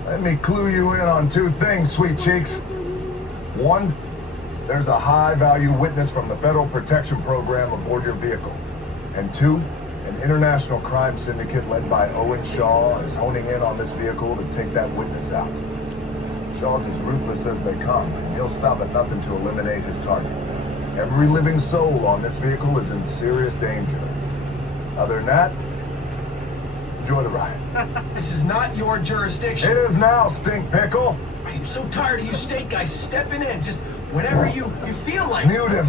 Let me clue you in on two things, sweet cheeks. One, there's a high-value witness from the Federal Protection Program aboard your vehicle. And two, an international crime syndicate led by Owen Shaw is honing in on this vehicle to take that witness out. Shaw's as ruthless as they come, and he'll stop at nothing to eliminate his target. Every living soul on this vehicle is in serious danger. Other than that, enjoy the ride. This is not your jurisdiction. It is now, stink pickle. I'm so tired of you state guys stepping in just whenever you feel like. Mute him.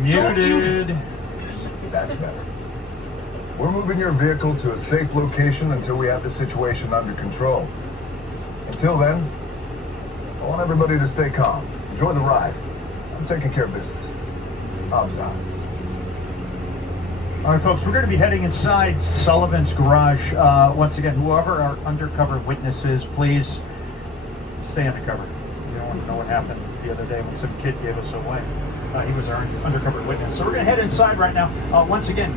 Muted. That's better. We're moving your vehicle to a safe location until we have the situation under control. Until then, I want everybody to stay calm. Enjoy the ride. I'm taking care of business. Hobbs out. All right, folks, we're going to be heading inside Sullivan's garage. Once again, whoever our undercover witnesses, please stay undercover. You don't want to know what happened. the other day when some kid gave us away. He was our undercover witness. So we're going to head inside right now. Once again,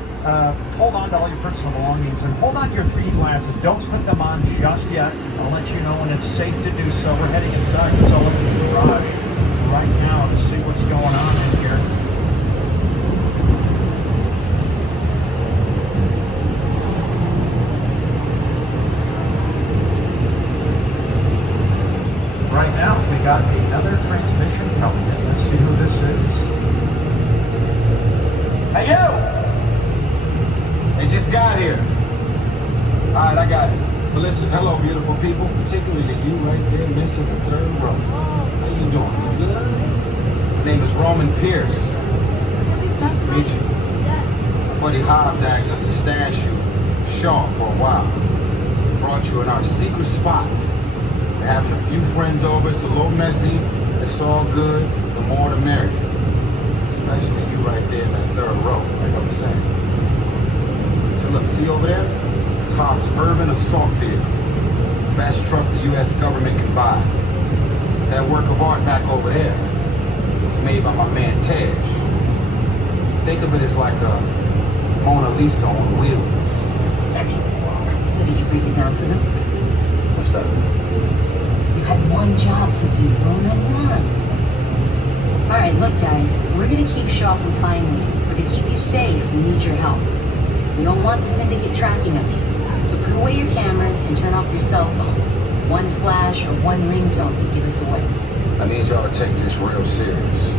hold on to all your personal belongings and hold on to your 3D glasses. Don't put them on just yet. I'll let you know when it's safe to do so. We're heading inside the Sullivan garage right now to see what's going on in here. Right now, we got another transmission coming in. Let's see who this is. Hey, yo! They just got here. All right, I got it. But listen, hello, beautiful people. Particularly you right there missing the third row. How you doing? You good? My name is Roman Pierce. Nice to meet you. My buddy Hobbs asked us to stash you, Shaw, for a while. Brought you in our secret spot. We're having a few friends over. It's a little messy. It's all good. The more the merrier. Especially you right there in that third row, like I was saying. So look, see over there? It's Hobbs' urban assault vehicle. Best truck the U.S. government can buy. That work of art back over there was made by my man Tej. Think of it as like a Mona Lisa on wheels. Excellent. So did you break it down to them? What's that? You had one job to do, Roman, one. Alright, look guys, we're gonna keep Shaw from finding you, but to keep you safe, we need your help. We don't want the syndicate tracking us here, so put away your cameras and turn off your cell phones. One flash or one ringtone could give us away. I need y'all to take this real serious.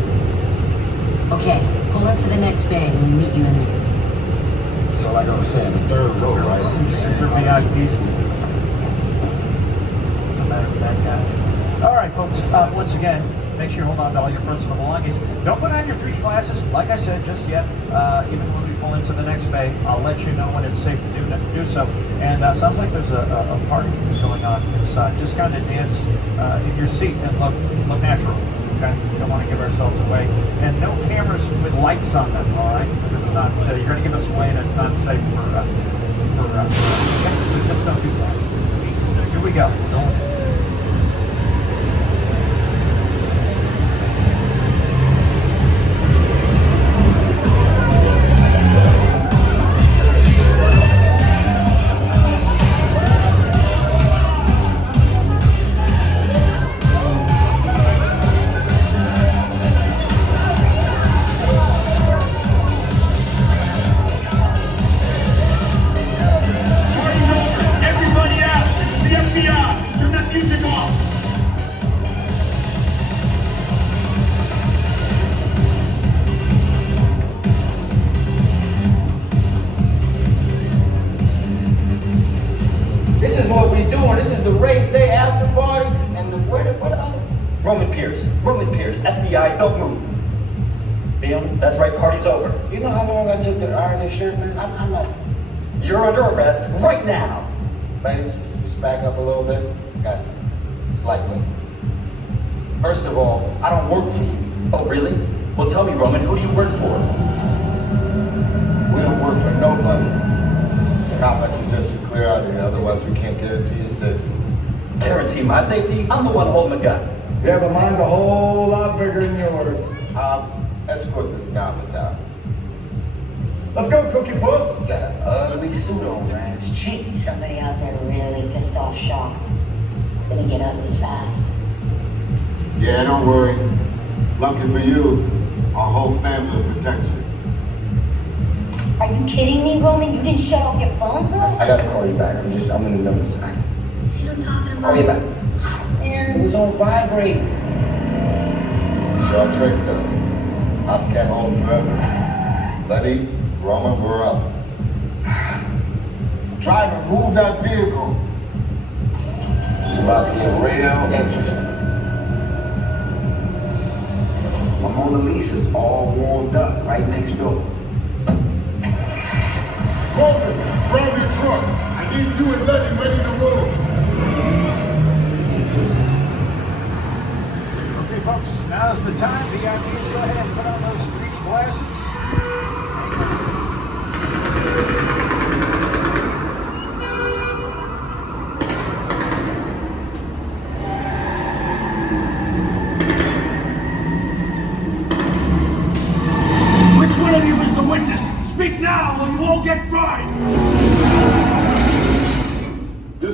Okay, pull into the next bay and we'll meet you in there. So like I was saying, the third row, right? Enter VIP. Doesn't matter for that guy. All right, folks. Once again, make sure you hold on to all your personal belongings. Don't put on your 3D glasses, like I said, just yet. Even when we pull into the next bay, I'll let you know when it's safe to do so. And sounds like there's a party going on inside. Just kind of dance in your seat and look natural. Okay, don't want to give ourselves away. And no cameras with lights on them. All right, it's not. You're going to give us away, and it's not safe for. Just don't do that. Here we go. This is what we're doing. This is the race day after party. And where the other? Roman Pierce, FBI, don't move. Bill? That's right, party's over. You know how long I took to iron this shirt, man? I'm not. You're under arrest right now. Ladies, let's back up a little bit. Got it. It's lightweight. First of all, I don't work for you. Oh, really? Well, tell me, Roman, who do you work for? We don't work for nobody. I suggest you clear out of here, otherwise we can't guarantee your safety. Guarantee my safety? I'm the one holding the gun. Yeah, but mine's a whole lot bigger than yours. Hobbs, escort this novice out. Let's go, Cookie Puss. You got an ugly suit on, man. It's cheap. Somebody out there really pissed off Shaw. It's gonna get ugly fast. Yeah, don't worry. Lucky for you, our whole family will protect you. Are you kidding me, Roman? You didn't shut off your phone, bro? I gotta call you back. I'm in the middle of something. See what I'm talking about? Call you back. It was on vibrate. Shaw traced us. Hobbs can't hold him forever. Letty, Roman, we're up. Try to move that vehicle. It's about to get real interesting. My Mona Lisa's all warmed up right next door. Roman, grab your truck. I need you and Letty ready to roll. Okay, folks, now's the time. VIPs, go ahead and put on those 3D glasses.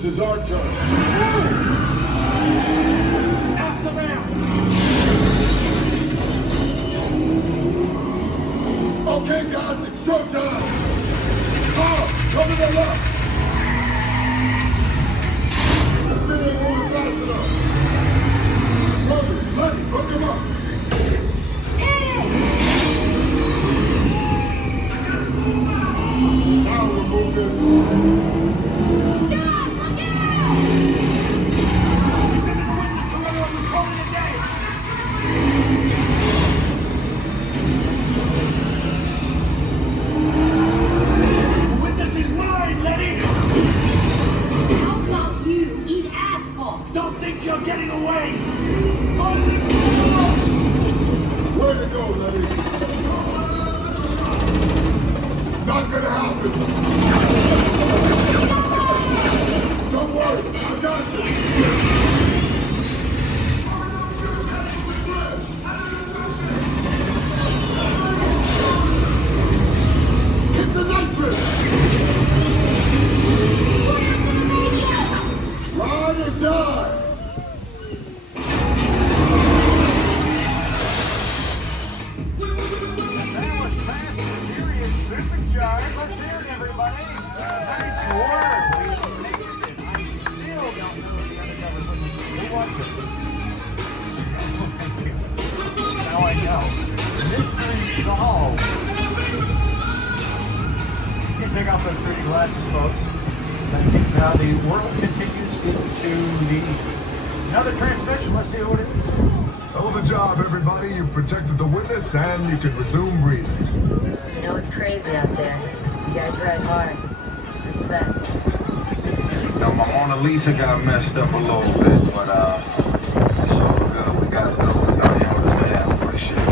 This is our turn. After them! Okay, guys, it's showtime. Come to the left. This thing ain't moving fast enough. Letty, hook him up. Now we're moving. You're getting away! Where to go, Letty? Not gonna happen. Don't worry, I got this. Hit the nitrous! Ride or die! Take off those 3D glasses, folks. Now the world continues into another transmission. Let's see what it is. Hell of a job, everybody. You've protected the witness, and you can resume breathing. You know it's crazy out there. You guys ride hard. Respect. Now, my Mona Lisa got messed up a little bit, but it's all good. We got it though. Y'all here with us there. I appreciate it.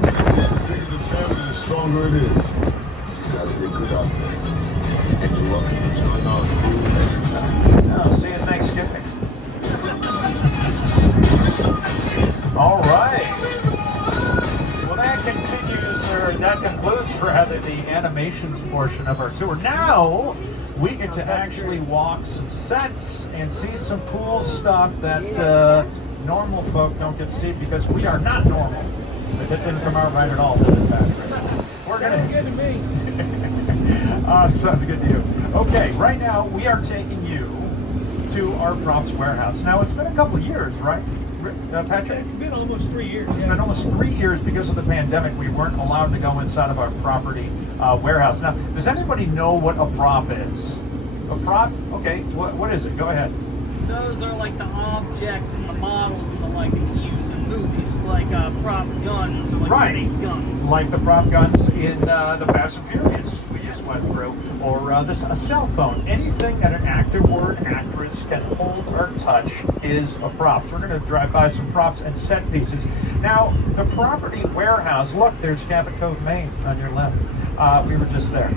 Like I said, the bigger the family, the stronger it is. You guys did good out there. And you're welcome to join our crew anytime. I'll see you at Thanksgiving. All right. Well, that concludes rather the animations portion of our tour. Now we get to actually walk some sets and see some cool stuff that normal folk don't get to see because we are not normal. But that didn't come out right at all, did it, Patrick? We're gonna good to me. sounds good to you. Okay, right now we are taking you to our props warehouse. Now it's been a couple of years, right, Patrick? It's been almost 3 years. It's been almost 3 years because of the pandemic. We weren't allowed to go inside of our property warehouse. Now, does anybody know what a prop is? A prop? Okay, what is it? Go ahead. Those are like the objects and the models and the like that you use in movies, like prop guns or like Right. fake guns. Like the prop guns in the Fast and Furious we just went through, or a cell phone. Anything that an actor or an actress can hold or touch is a prop. So we're going to drive by some props and set pieces. Now, the property warehouse, look, there's Cabot Cove, Maine on your left. We were just there.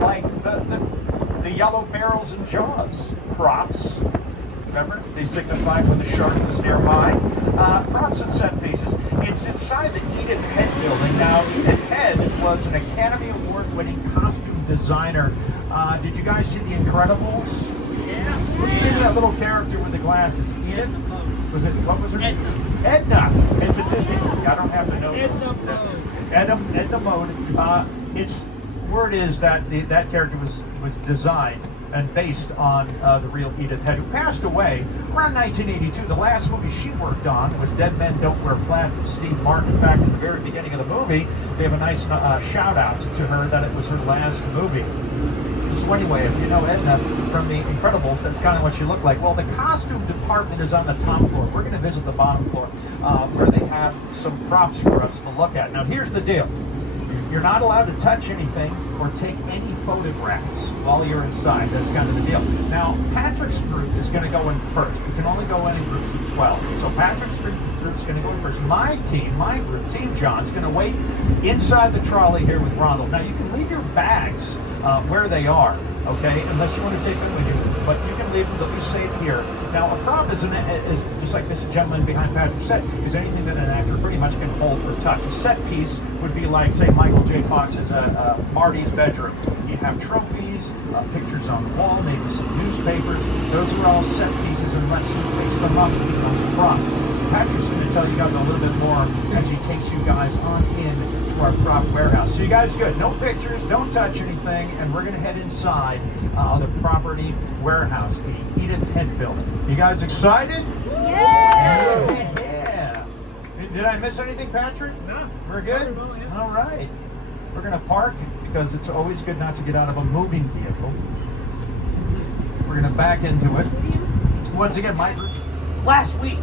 Like the yellow barrels and jaws, props. Remember, they signified when the shark was nearby. Props and set pieces. It's inside the Edith Head building. Now, Edith Head was an Academy Award-winning costume designer. Did you guys see The Incredibles? Yeah. What's the name of that little character with the glasses? Edith? Was it, what was her name? Edna. Edna. It's a Disney movie. I don't have to know. Edna Mode. It's word is that that character was designed and based on the real Edith Head, who passed away around 1982. The last movie she worked on was Dead Men Don't Wear Plaid with Steve Martin. In fact, at the very beginning of the movie, they have a nice shout out to her that it was her last movie. So anyway, if you know Edna from The Incredibles, that's kind of what she looked like. Well, the costume department is on the top floor. We're going to visit the bottom floor where they have some props for us to look at. Now, here's the deal. You're not allowed to touch anything or take any photographs while you're inside. That's kind of the deal. Now, Patrick's group is going to go in first. We can only go in groups of 12. So Patrick's group's going to go in first. My group, Team John's going to wait inside the trolley here with Ronald. Now, you can leave your bags where they are, okay, unless you want to take them with you. But you can leave them, they'll be safe here. Now, a prop is just like this gentleman behind Patrick's set, is anything that an actor pretty much can hold or touch. A set piece would be like, say, Michael J. Fox's Marty's bedroom. You have trophies, pictures on the wall, maybe some newspapers. Those are all set pieces unless you fix them up on the front. Patrick's going to tell you guys a little bit more as he takes you guys on in to our prop warehouse. So you guys good? No pictures, don't touch anything, and we're going to head inside the property warehouse, the Edith Head building. You guys excited? Yeah! Yeah! Did I miss anything, Patrick? No. We're good? Yeah. All right. We're going to park because it's always good not to get out of a moving vehicle. We're going to back into it. Once again, Mike. Last week,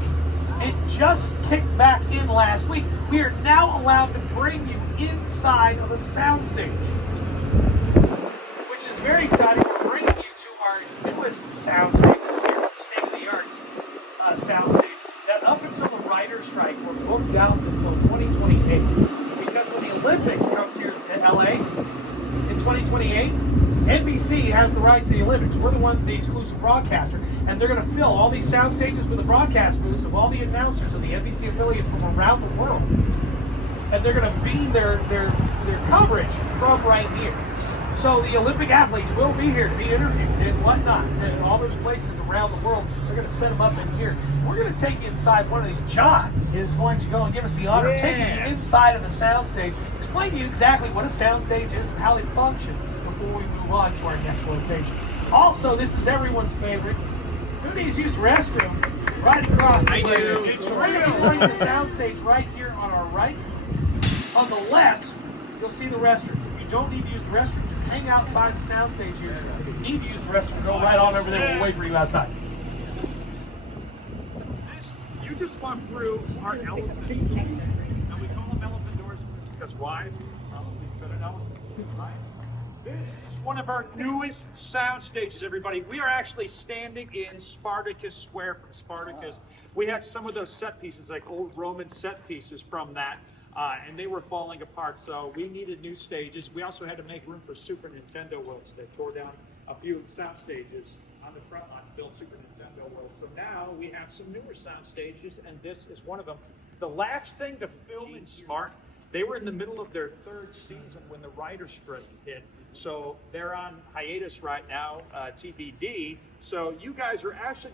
it just kicked back in last week. We are now allowed to bring you inside of a soundstage, which is very exciting. We're bringing you to our newest soundstage, state-of-the-art soundstage, that up until the writer's strike, we're booked out until 2028. Because when the Olympics comes here to LA in 2028, NBC has the rights to the Olympics. We're the ones, the exclusive broadcaster, and they're going to fill all these sound stages with the broadcast booths of all the announcers of the NBC affiliates from around the world. And they're going to beam their coverage from right here. So the Olympic athletes will be here to be interviewed and whatnot, and all those places around the world. They're going to set them up in here. We're going to take you inside one of these. John is going to go and give us the honor of taking you inside of the soundstage, explain to you exactly what a soundstage is and how they function before we move on to our next location. Also, this is everyone's favorite. Who needs to use restroom? Right across the way. So we're going to be going to the soundstage right here on our right. On the left, you'll see the restrooms. If you don't need to use the restroom, just hang outside the soundstage here. If you need to use the restroom, go right on over there. We'll wait for you outside. You just walked through our elephant doors. And we call them elephant doors because why? Probably fit an elephant, right? This is one of our newest sound stages, everybody. We are actually standing in Spartacus Square from Spartacus. We had some of those set pieces, like old Roman set pieces from that, and they were falling apart, so we needed new stages. We also had to make room for Super Nintendo World, so they tore down a few sound stages on the front line to build Super Nintendo World. So now we have some newer sound stages, and this is one of them. The last thing to film in Smart, they were in the middle of their third season when the writer's strike hit. So they're on hiatus right now, TBD. So you guys are actually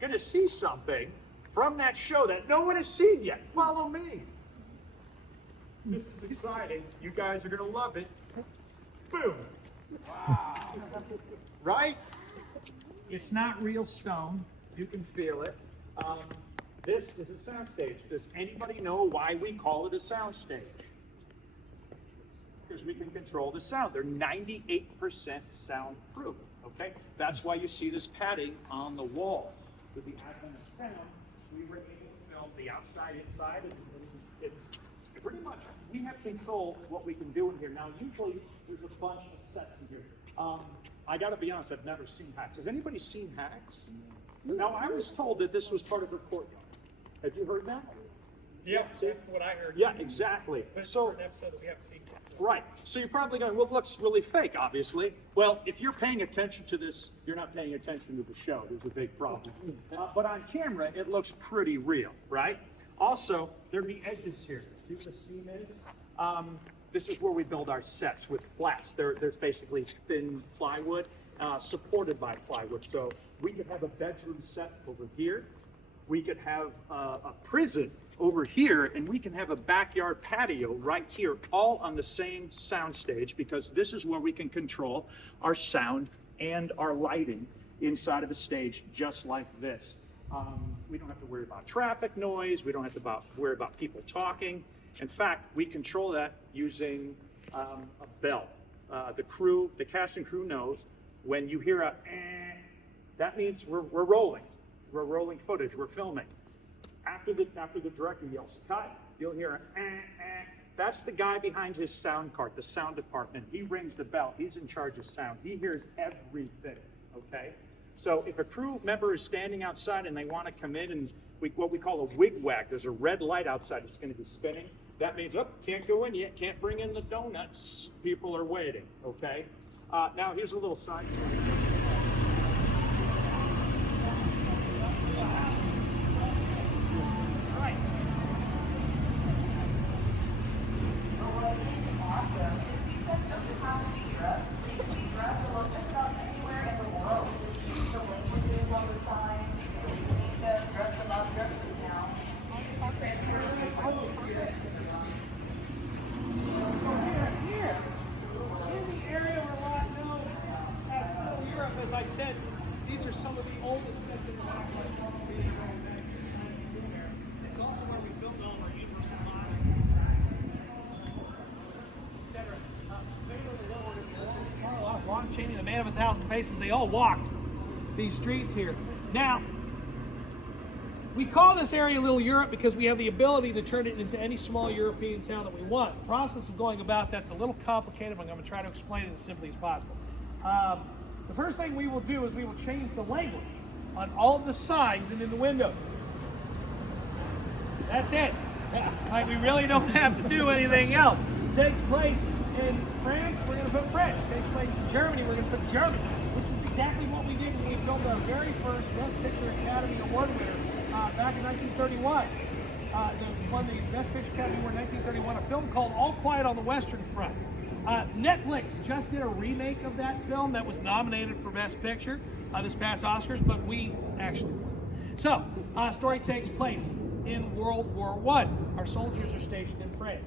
going to see something from that show that no one has seen yet. Follow me. This is exciting. You guys are going to love it. Boom. Wow. Right? It's not real stone. You can feel it. This is a soundstage. Does anybody know why we call it a soundstage? Because we can control the sound. They're 98% soundproof, okay? That's why you see this padding on the wall. With the advent of sound, we were able to film the outside, inside, and pretty much we have control of what we can do in here. Now, usually there's a bunch of sets in here. I gotta be honest, I've never seen Hacks. Has anybody seen Hacks? Now, I was told that this was part of her courtyard. Have you heard that? Yeah, that's what I heard. Yeah, exactly. So, an episode that we haven't seen. right. So you're probably going, well, it looks really fake, obviously. Well, if you're paying attention to this, you're not paying attention to the show. There's a big problem. But on camera, it looks pretty real, right? Also, there are the edges here. See what the seam is? This is where we build our sets with flats. There's basically thin plywood supported by plywood. So we could have a bedroom set over here. We could have a prison over here, and we can have a backyard patio right here, all on the same sound stage, because this is where we can control our sound and our lighting inside of a stage just like this. We don't have to worry about traffic noise. We don't have to worry about people talking. In fact, we control that using a bell. The cast and crew knows when you hear a that means we're rolling. We're rolling footage. We're filming. After the director yells cut, you'll hear That's the guy behind his sound cart, the sound department. He rings the bell. He's in charge of sound. He hears everything. Okay. So if a crew member is standing outside and they want to come in and what we call a wig-wag, there's a red light outside that's going to be spinning. That means, can't go in yet, can't bring in the donuts. People are waiting, okay? Now here's a little side story. said, these are some of the oldest sets in the backlot. It's also where we built all our universal logic, etc. Lon Chaney, the man of 1,000 faces, they all walked these streets here. Now, we call this area Little Europe because we have the ability to turn it into any small European town that we want. The process of going about that's a little complicated, but I'm going to try to explain it as simply as possible. The first thing we will do is we will change the language on all of the signs and in the windows. That's it. Like, we really don't have to do anything else. It takes place in France, we're going to put French. It takes place in Germany, we're going to put German, which is exactly what we did when we filmed our very first Best Picture Academy Award winner back in 1931. Won the Best Picture Academy Award in 1931, a film called All Quiet on the Western Front. Netflix just did a remake of that film that was nominated for Best Picture this past Oscars, but we actually won. So, story takes place in World War I. Our soldiers are stationed in France.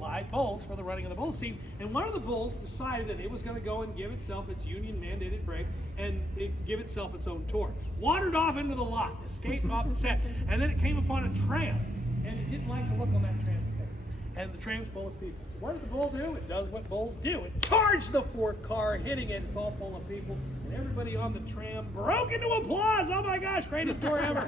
Live bulls for the running of the bull scene, and one of the bulls decided that it was going to go and give itself its union-mandated break and give itself its own tour. Wandered off into the lot, escaped off the set, and then it came upon a tram, and it didn't like the look on that tram's face. And the tram's full of people. So what does the bull do? It does what bulls do. It charged the fourth car, hitting it. It's all full of people. And everybody on the tram broke into applause. Oh my gosh, greatest story ever.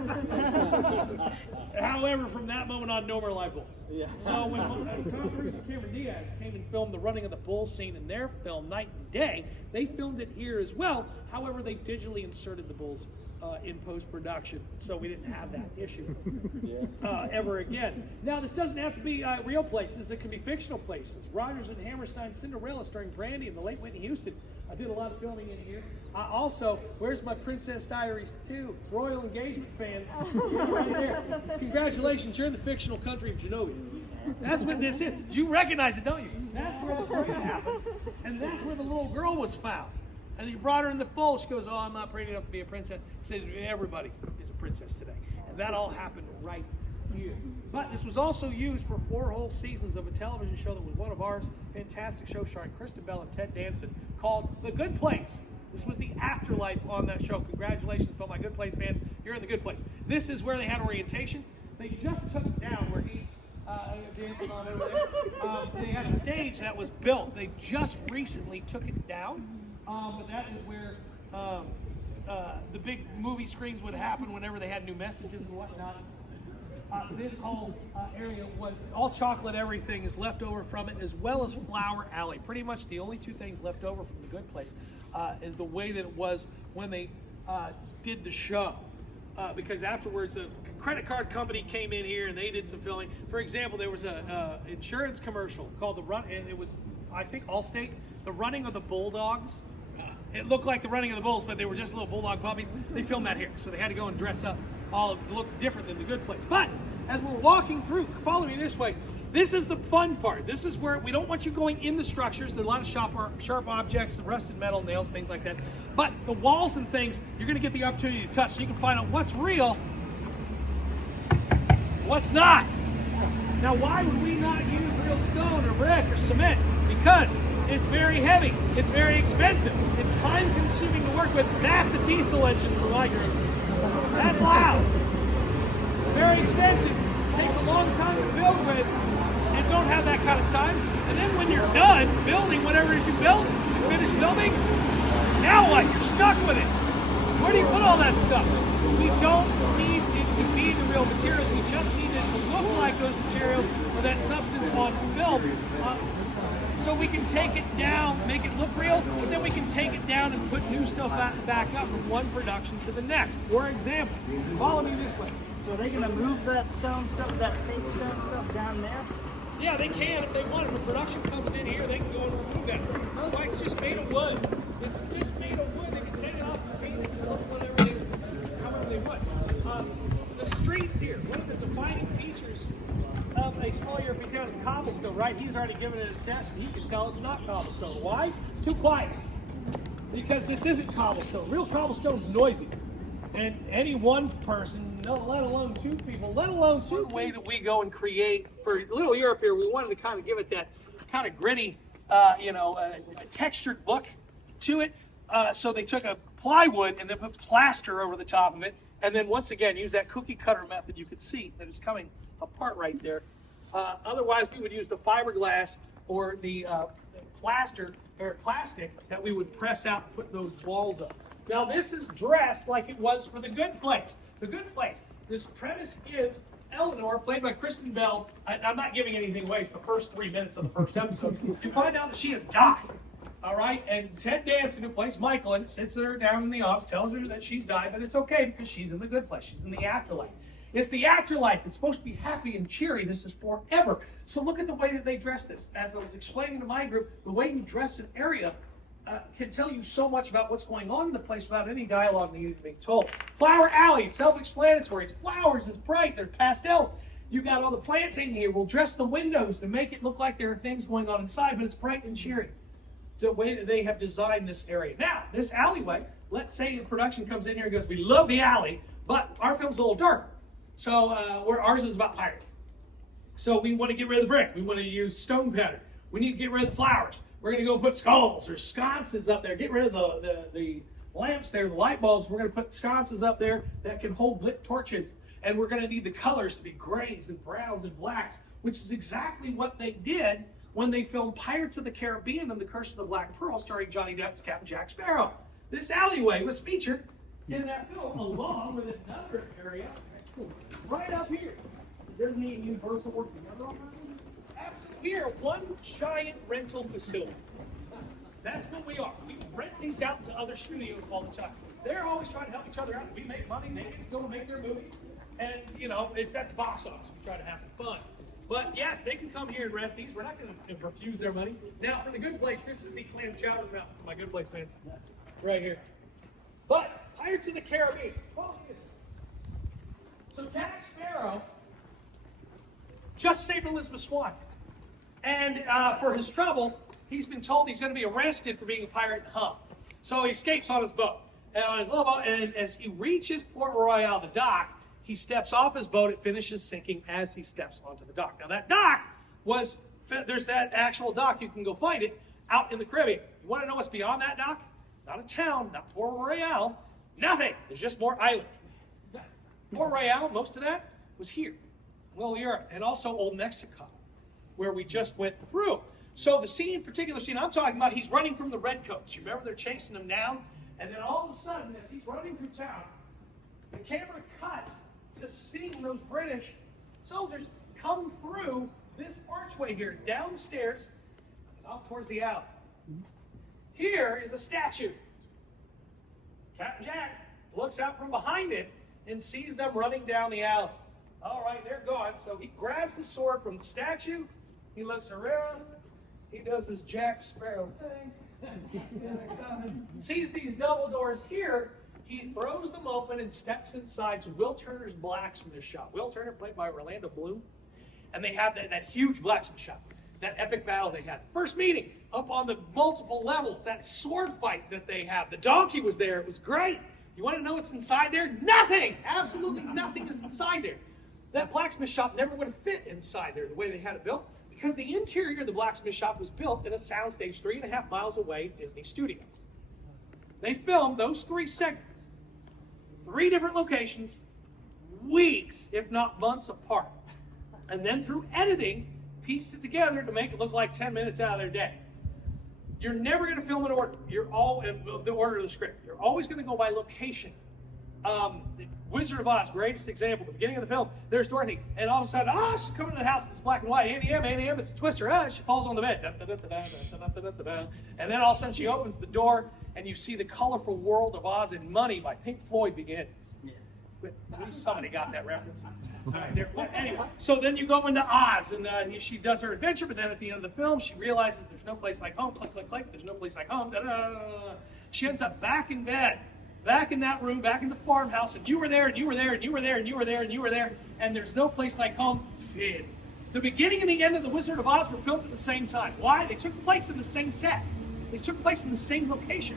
However, from that moment on, no more live bulls. Yeah. So when Tom Cruise and Cameron Diaz came and filmed the running of the bull scene in their film, Night and Day, they filmed it here as well. However, they digitally inserted the bulls in post-production, so we didn't have that issue ever again. Now, this doesn't have to be real places. It can be fictional places. Rodgers and Hammerstein's Cinderella, starring Brandy and the late Whitney Houston. I did a lot of filming in here. Also, where's my Princess Diaries 2? Royal Engagement fans, right there. Congratulations, you're in the fictional country of Genovia. That's what this is. You recognize it, don't you? That's where the parade happened, and that's where the little girl was found. And you brought her in the fold. She goes, oh, I'm not pretty enough to be a princess. He said, everybody is a princess today. And that all happened right here. But this was also used for 4 whole seasons of a television show that was one of ours. Fantastic show starring Kristen Bell and Ted Danson called The Good Place. This was the afterlife on that show. Congratulations to all my Good Place fans. You're in The Good Place. This is where they had orientation. They just took it down where he's dancing on over there. They had a stage that was built. They just recently took it down. But that is where the big movie screens would happen whenever they had new messages and whatnot. This whole area was all chocolate, everything is left over from it, as well as Flower Alley. Pretty much the only 2 things left over from The Good Place is the way that it was when they did the show. Because afterwards, a credit card company came in here and they did some filming. For example, there was a insurance commercial called The Run, and it was, I think, Allstate, The Running of the Bulldogs. It looked like The Running of the Bulls, but they were just little bulldog puppies. They filmed that here, so they had to go and dress up all to look different than The Good Place. But as we're walking through, follow me this way. This is the fun part. This is where we don't want you going in the structures. There are a lot of sharp objects, rusted metal, nails, things like that. But the walls and things, you're going to get the opportunity to touch, so you can find out what's real, what's not. Now, why would we not use real stone or brick or cement? Because it's very heavy. It's very expensive. It's time-consuming to work with. That's a diesel engine for my group. That's loud. Very expensive. Takes a long time to build with, and don't have that kind of time. And then when you're done building whatever it is you built, you finish filming, now what? You're stuck with it. Where do you put all that stuff? We don't need it to be the real materials. We just need it to look like those materials or that substance on film. So we can take it down, make it look real, but then we can take it down and put new stuff back up from one production to the next. For example, follow me this way. So are they going to move that stone stuff, that fake stone stuff down there? Yeah, they can if they want. If a production comes in here, they can go and remove that. Why, it's just made of wood. It's just made of wood. They can take it off and paint it however they want. The streets here, one of the defining features of a small European town is cobblestone, right? He's already given it a test, and he can tell it's not cobblestone. Why? It's too quiet. Because this isn't cobblestone. Real cobblestone's noisy. And any one person, let alone 2 people, let alone 2 way that we go and create for Little Europe here, we wanted to kind of give it that kind of gritty, textured look to it. So they took a plywood and then put plaster over the top of it, and then once again use that cookie cutter method. You could see that it's coming apart right there. Otherwise, we would use the fiberglass or the plaster or plastic that we would press out and put those walls up. Now this is dressed like it was for The Good Place. The Good Place. This premise is Eleanor, played by Kristen Bell. I'm not giving anything away. It's the first 3 minutes of the first episode. You find out that she has died. All right, and Ted Danson, who plays Michael, and sits there down in the office, tells her that she's died, but it's okay because she's in the good place. She's in the afterlife. It's the afterlife. It's supposed to be happy and cheery. This is forever. So look at the way that they dress this. As I was explaining to my group, the way you dress an area can tell you so much about what's going on in the place without any dialogue needing to be told. Flower Alley, it's self-explanatory. It's flowers, it's bright, they're pastels. You've got all the plants in here. We'll dress the windows to make it look like there are things going on inside, but it's bright and cheery. The way that they have designed this area. Now, this alleyway, let's say the production comes in here and goes, we love the alley, but our film's a little darker. So ours is about pirates. So we want to get rid of the brick. We want to use stone pattern. We need to get rid of the flowers. We're going to go put skulls or sconces up there. Get rid of the lamps there, the light bulbs. We're going to put sconces up there that can hold lit torches. And we're going to need the colors to be grays and browns and blacks, which is exactly what they did when they filmed Pirates of the Caribbean and The Curse of the Black Pearl, starring Johnny Depp's Captain Jack Sparrow. This alleyway was featured in that film along with another area right up here. Disney and Universal work together on that. Absolutely. Here, one giant rental facility. That's what we are. We rent these out to other studios all the time. They're always trying to help each other out. We make money, they get to go and make their movie. And, you know, it's at the box office. We try to have some fun. But yes, they can come here and rent these. We're not going to refuse their money. Now, for The Good Place, this is the clam chowder fountain for my Good Place fans. Right here. But Pirates of the Caribbean. 12 years. So Jack Sparrow just saved Elizabeth Swann. And for his trouble, he's been told he's going to be arrested for being a pirate and hung. So he escapes on his boat. And on his little boat, and as he reaches Port Royal, the dock, he steps off his boat. It finishes sinking as he steps onto the dock. Now that dock was, there's that actual dock. You can go find it out in the Caribbean. You want to know what's beyond that dock? Not a town, not Port Royal, nothing. There's just more island. Port Royal, most of that was here, Little Europe, and also Old Mexico, where we just went through. So the scene, particular scene I'm talking about, he's running from the redcoats. You remember they're chasing him down? And then all of a sudden, as he's running through town, the camera cuts to seeing those British soldiers come through this archway here, downstairs, off towards the alley. Here is a statue. Captain Jack looks out from behind it and sees them running down the alley. All right, they're gone. So he grabs the sword from the statue. He looks around. He does his Jack Sparrow thing. Sees these double doors here. He throws them open and steps inside to Will Turner's blacksmith shop. Will Turner, played by Orlando Bloom. And they have that huge blacksmith shop. That epic battle they had. First meeting up on the multiple levels. That sword fight that they have. The donkey was there. It was great. You want to know what's inside there? Nothing! Absolutely nothing is inside there. That blacksmith shop never would have fit inside there the way they had it built, because the interior of the blacksmith shop was built in a soundstage 3.5 miles away, Disney Studios. They filmed those 3 segments, 3 different locations, weeks, if not months apart. And then through editing, pieced it together to make it look like 10 minutes out of their day. You're never going to film in order. You're all in the order of the script. You're always going to go by location. Wizard of Oz, greatest example. At the beginning of the film, there's Dorothy, and all of a sudden, she's coming to the house. It's black and white. Andy M, it's a twister. She falls on the bed. And then all of a sudden, she opens the door, and you see the colorful world of Oz and Money by Pink Floyd begins. At least somebody got that reference. All right, anyway, so then you go into Oz, and she does her adventure, but then at the end of the film, she realizes there's no place like home. Click, click, click. There's no place like home. She ends up back in bed, back in that room, back in the farmhouse, and you were there, and you were there, and you were there, and you were there, and you were there, and there's no place like home. Fid. The beginning and the end of The Wizard of Oz were filmed at the same time. Why? They took place in the same set. They took place in the same location.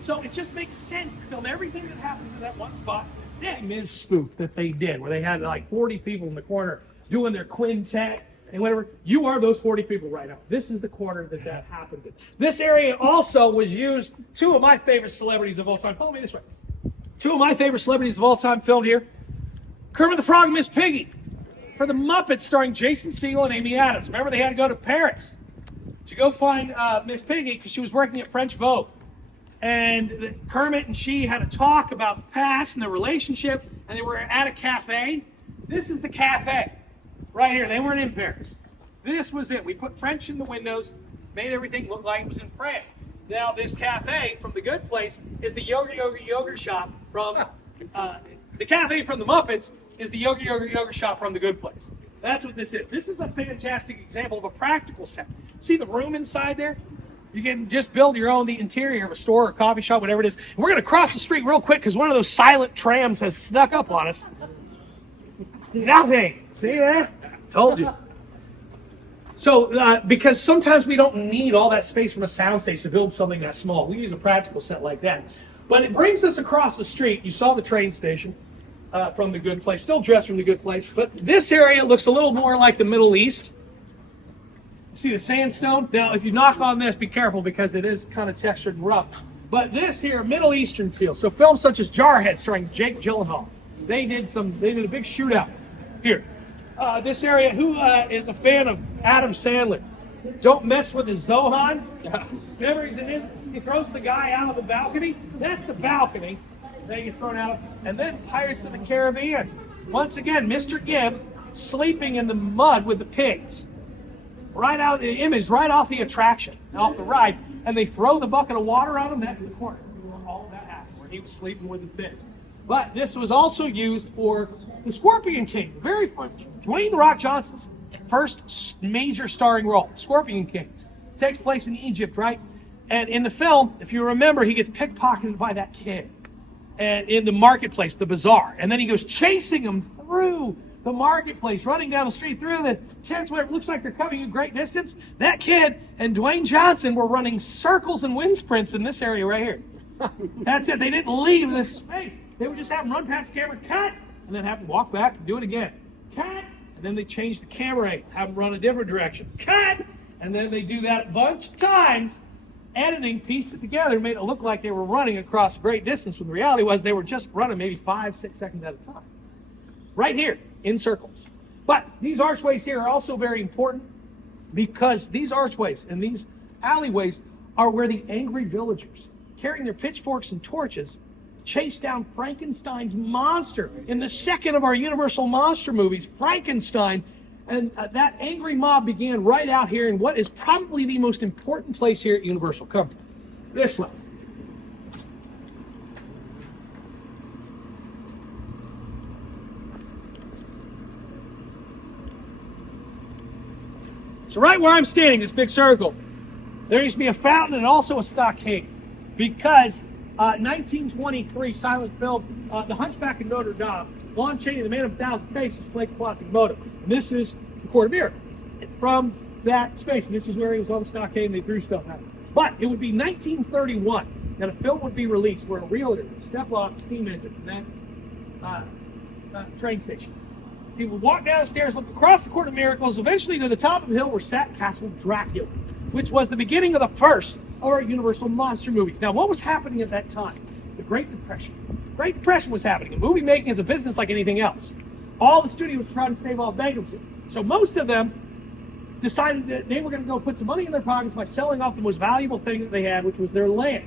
So it just makes sense to film everything that happens in that one spot. That Miz spoof that they did, where they had like 40 people in the corner doing their quintet, and whatever, you are those 40 people right now. This is the corner that happened in. This area also was used, two of my favorite celebrities of all time. Follow me this way. Two of my favorite celebrities of all time filmed here. Kermit the Frog and Miss Piggy for the Muppets starring Jason Segel and Amy Adams. Remember, they had to go to Paris to go find Miss Piggy because she was working at French Vogue. And Kermit and she had a talk about the past and their relationship, and they were at a cafe. This is the cafe right here. They weren't in Paris. This was it. We put French in the windows, made everything look like it was in France. Now, this cafe from The Good Place is the yogurt shop from, the cafe from the Muppets is the yogurt shop from The Good Place. That's what this is. This is a fantastic example of a practical set. See the room inside there? You can just build your own, the interior of a store or coffee shop, whatever it is. We're going to cross the street real quick because one of those silent trams has snuck up on us. Nothing. See that? Told you. So, because sometimes we don't need all that space from a soundstage to build something that small. We use a practical set like that. But it brings us across the street. You saw the train station from The Good Place. Still dressed from The Good Place. But this area looks a little more like the Middle East. See the sandstone? Now, if you knock on this, be careful because it is kind of textured and rough. But this here, Middle Eastern feel. So films such as Jarhead, starring Jake Gyllenhaal, they did a big shootout here. This area, who is a fan of Adam Sandler? Don't Mess with His Zohan. Remember, he throws the guy out of the balcony. That's the balcony. They get thrown out. And then Pirates of the Caribbean. Once again, Mr. Gibb sleeping in the mud with the pigs. Right out the image, right off the attraction, off the ride, and they throw the bucket of water on him. That's the corner where all of that happened, where he was sleeping with the pigs. But this was also used for the Scorpion King, very first, Dwayne "The Rock" Johnson's first major starring role. Scorpion King takes place in Egypt, right? And in the film, if you remember, he gets pickpocketed by that kid, and in the marketplace, the bazaar, and then he goes chasing him through the marketplace, running down the street through the tents where it looks like they're coming a great distance. That kid and Dwayne Johnson were running circles and wind sprints in this area right here. That's it. They didn't leave this space. They would just have them run past the camera, cut, and then have them walk back and do it again. Cut, and then they change the camera angle, have them run a different direction. Cut, and then they do that a bunch of times. Editing, pieced it together, made it look like they were running across a great distance when the reality was they were just running maybe 5-6 seconds at a time. Right here, in circles. But these archways here are also very important because these archways and these alleyways are where the angry villagers, carrying their pitchforks and torches, chase down Frankenstein's monster in the second of our Universal monster movies, Frankenstein. And that angry mob began right out here in what is probably the most important place here at Universal. Come this way. So right where I'm standing, this big circle, there used to be a fountain and also a stockade because 1923 silent film, The Hunchback of Notre Dame, Lon Chaney, the Man of a Thousand Faces, played Quasimodo. And this is the Court of Mirrors from that space. And this is where he was on the stockade and they threw stuff at him. But it would be 1931 that a film would be released where a realtor would step off a steam engine from that train station. He would walk down the stairs, look across the Court of Miracles, eventually to the top of the hill where sat Castle Dracula, which was the beginning of the first of our Universal monster movies. Now, what was happening at that time? The Great Depression. Great Depression was happening. And movie making is a business like anything else. All the studios were trying to stave off bankruptcy. So most of them decided that they were going to go put some money in their pockets by selling off the most valuable thing that they had, which was their land.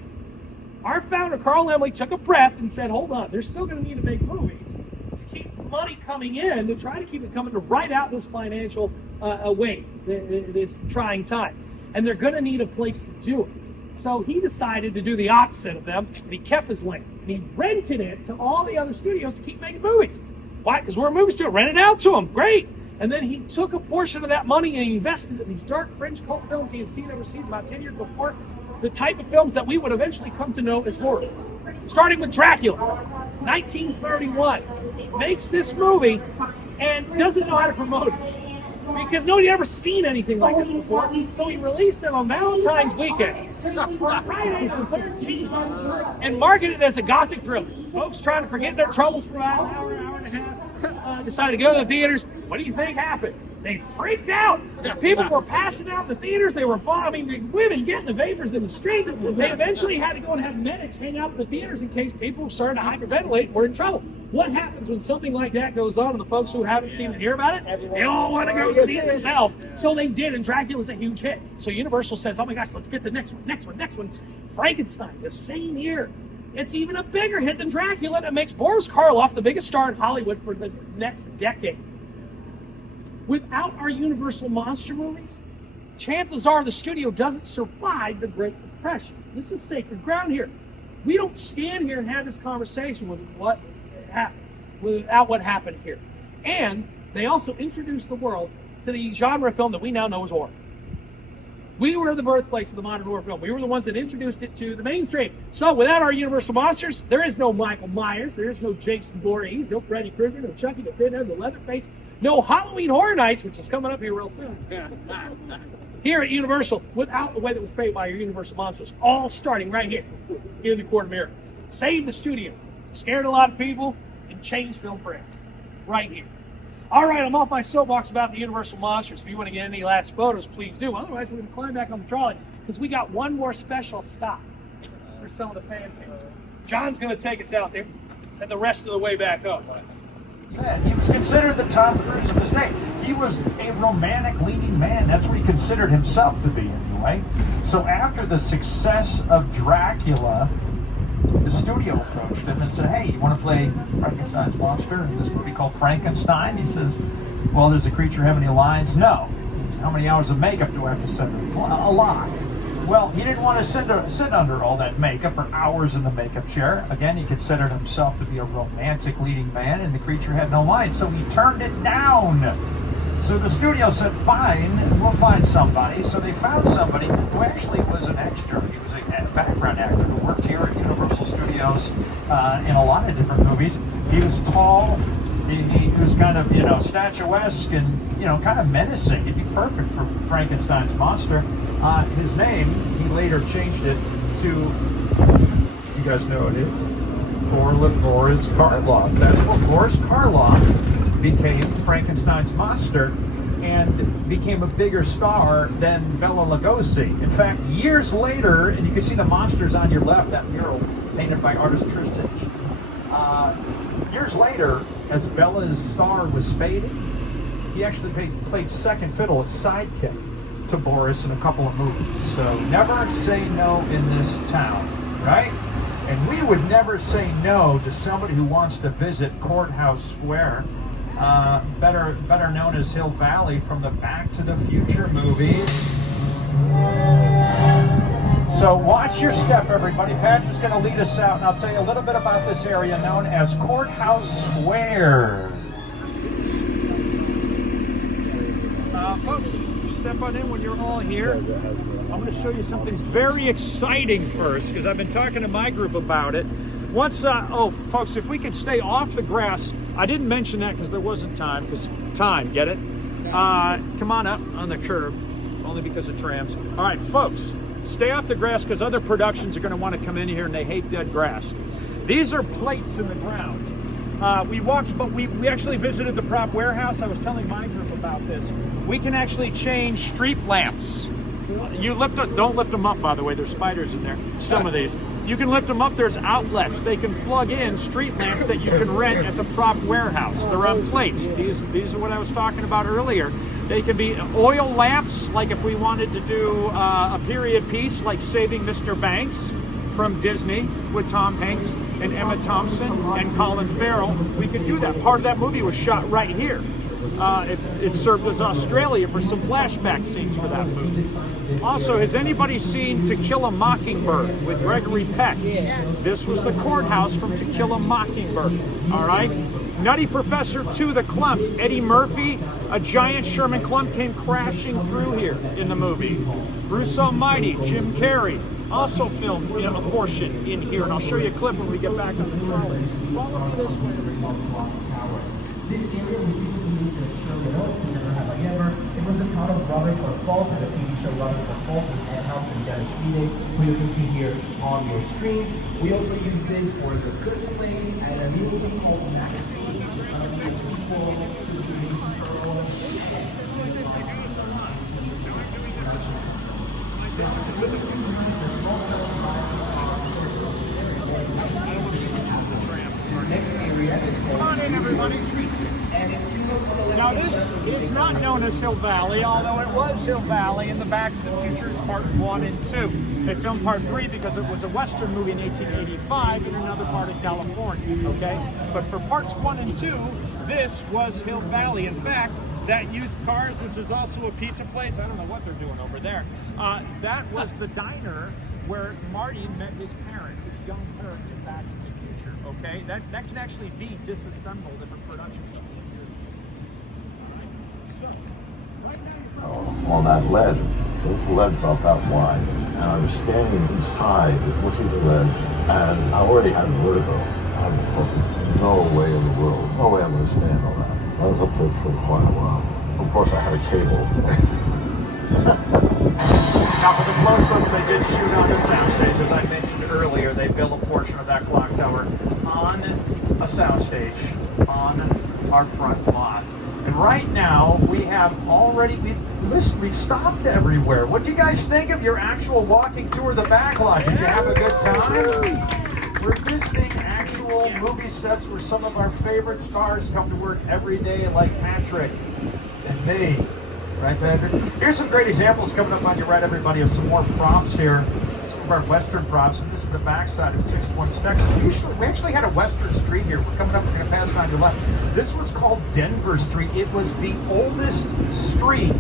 Our founder, Carl Laemmle, took a breath and said, hold on, they're still going to need to make movies to keep money coming in, to try to keep it coming to ride out this financial wave, this trying time. And they're going to need a place to do it. So he decided to do the opposite of them, and he kept his land. And he rented it to all the other studios to keep making movies. Why? Because we're a movie studio. Rent it out to them. Great. And then he took a portion of that money and he invested in these dark fringe cult films he had seen overseas about 10 years before, the type of films that we would eventually come to know as horror. Starting with Dracula, 1931. Makes this movie and doesn't know how to promote it because nobody had ever seen anything like this before. So he released it on Valentine's weekend, Friday the 13th, and marketed it as a gothic thriller. Folks trying to forget their troubles for about an hour and a half decided to go to the theaters. What do you think happened? They freaked out. People were passing out in the theaters. They were vomiting. The women getting the vapors in the street. They eventually had to go and have medics hang out in the theaters in case people started to hyperventilate and were in trouble. What happens when something like that goes on and the folks who haven't seen it hear about it? They all want to go see it themselves. So they did, and Dracula was a huge hit. So Universal says, oh my gosh, let's get the next one. Frankenstein, the same year. It's even a bigger hit than Dracula. That makes Boris Karloff the biggest star in Hollywood for the next decade. Without our Universal monster movies, chances are the studio doesn't survive the Great Depression. This is sacred ground here. We don't stand here and have this conversation with what happened, without what happened here. And they also introduced the world to the genre of film that we now know as horror. We were the birthplace of the modern horror film. We were the ones that introduced it to the mainstream. So without our Universal monsters, there is no Michael Myers, there is no Jason Voorhees, no Freddy Krueger, no Chucky the Pinhead, no Leatherface, no Halloween Horror Nights, which is coming up here real soon. Here at Universal, without the way that was paid by your Universal monsters, all starting right here in the Court of Miracles. Saved the studio, scared a lot of people, and changed film forever. Right here. All right, I'm off my soapbox about the Universal monsters. If you want to get any last photos, please do. Otherwise, we're going to climb back on the trolley because we got one more special stop for some of the fans here. John's going to take us out there and the rest of the way back up. Yeah, he was considered the Tom Cruise of his day. He was a romantic leading man. That's what he considered himself to be anyway. So after the success of Dracula, the studio approached him and said, hey, you want to play Frankenstein's monster in this movie called Frankenstein? He says, well, does the creature have any lines? No. How many hours of makeup do I have to sit under? A lot. Well, he didn't want to sit under all that makeup for hours in the makeup chair. Again, he considered himself to be a romantic leading man, and the creature had no lines, so he turned it down. So the studio said, fine, we'll find somebody. So they found somebody who actually was an extra. He was a background actor who worked here at Universal Studios in a lot of different movies. He was tall. He was kind of, statuesque and, kind of menacing. He'd be perfect for Frankenstein's monster. His name, he later changed it to, you guys know what it is, Boris Karloff. That's what Boris Karloff became Frankenstein's monster and became a bigger star than Bela Lugosi. In fact, years later, and you can see the monsters on your left, that mural painted by artist Tristan Eaton. Years later, as Bela's star was fading, he actually played second fiddle, a sidekick to Boris in a couple of movies. So never say no in this town, right? And we would never say no to somebody who wants to visit Courthouse Square, better known as Hill Valley from the Back to the Future movies. So watch your step, everybody. Patrick's going to lead us out, and I'll tell you a little bit about this area known as Courthouse Square. Folks, step on in when you're all here. I'm going to show you something very exciting first, because I've been talking to my group about it. Once, folks, if we could stay off the grass, I didn't mention that because there wasn't time, get it? Come on up on the curb, only because of trams. All right, folks, stay off the grass because other productions are going to want to come in here and they hate dead grass. These are plates in the ground. We actually visited the prop warehouse. I was telling my group about this. We can actually change street lamps. Don't lift them up, by the way. There's spiders in there. Some of these. You can lift them up. There's outlets. They can plug in street lamps that you can rent at the prop warehouse. They're on plates. These are what I was talking about earlier. They can be oil lamps, like if we wanted to do a period piece like Saving Mr. Banks from Disney with Tom Hanks and Emma Thompson and Colin Farrell. We could do that. Part of that movie was shot right here. It served as Australia for some flashback scenes for that movie. Also, has anybody seen To Kill a Mockingbird with Gregory Peck? Yeah. This was the courthouse from To Kill a Mockingbird. All right. Nutty Professor 2, The Clumps. Eddie Murphy, a giant Sherman clump came crashing through here in the movie. Bruce Almighty, Jim Carrey, also filmed a portion in here, and I'll show you a clip when we get back on the trolley. Follow me this way, everybody. This area was recently used as a show that never have I ever. It was the town of Rutherford Falls in the TV show Rutherford Falls with Ann Helms and that is feeding, who you can see here on your screens. We also use this for the curtain plays and a new thing called magazine, which is going to be a sequel to the recent Pearl. This next area is called. Come on in, everybody. And if you look on the left. Now this is not known as Hill Valley, although it was Hill Valley in the Back to the Future Part 1 and 2. They filmed Part 3 because it was a Western movie in 1885 in another part of California, okay? But for Parts 1 and 2, this was Hill Valley. In fact, that used cars, which is also a pizza place, I don't know what they're doing over there, that was the diner where Marty met his parents, his young parents in Back to the Future, okay? That can actually be disassembled if a production goes. On that ledge, the ledge about that wide, and I was standing inside looking at the ledge, and I already had vertigo. I was focused, no way in the world, no way I'm going to stand on that. I was up there for quite a while. Of course, I had a cable. Now, for the close-ups, they did shoot on a soundstage. As I mentioned earlier, they built a portion of that clock tower on a soundstage on our front lot. And right now, we have already, we've stopped everywhere. What do you guys think of your actual walking tour of the backlot? Did you have a good time? We're visiting actual movie sets where some of our favorite stars come to work every day, like Patrick and me. Right, Patrick? Here's some great examples coming up on your right, everybody, of some more props here. Some of our Western props, and this is the backside of 61 Texas. We actually had a Western street here. We're coming up, we're going to pass on your left. This was called Denver Street. It was the oldest street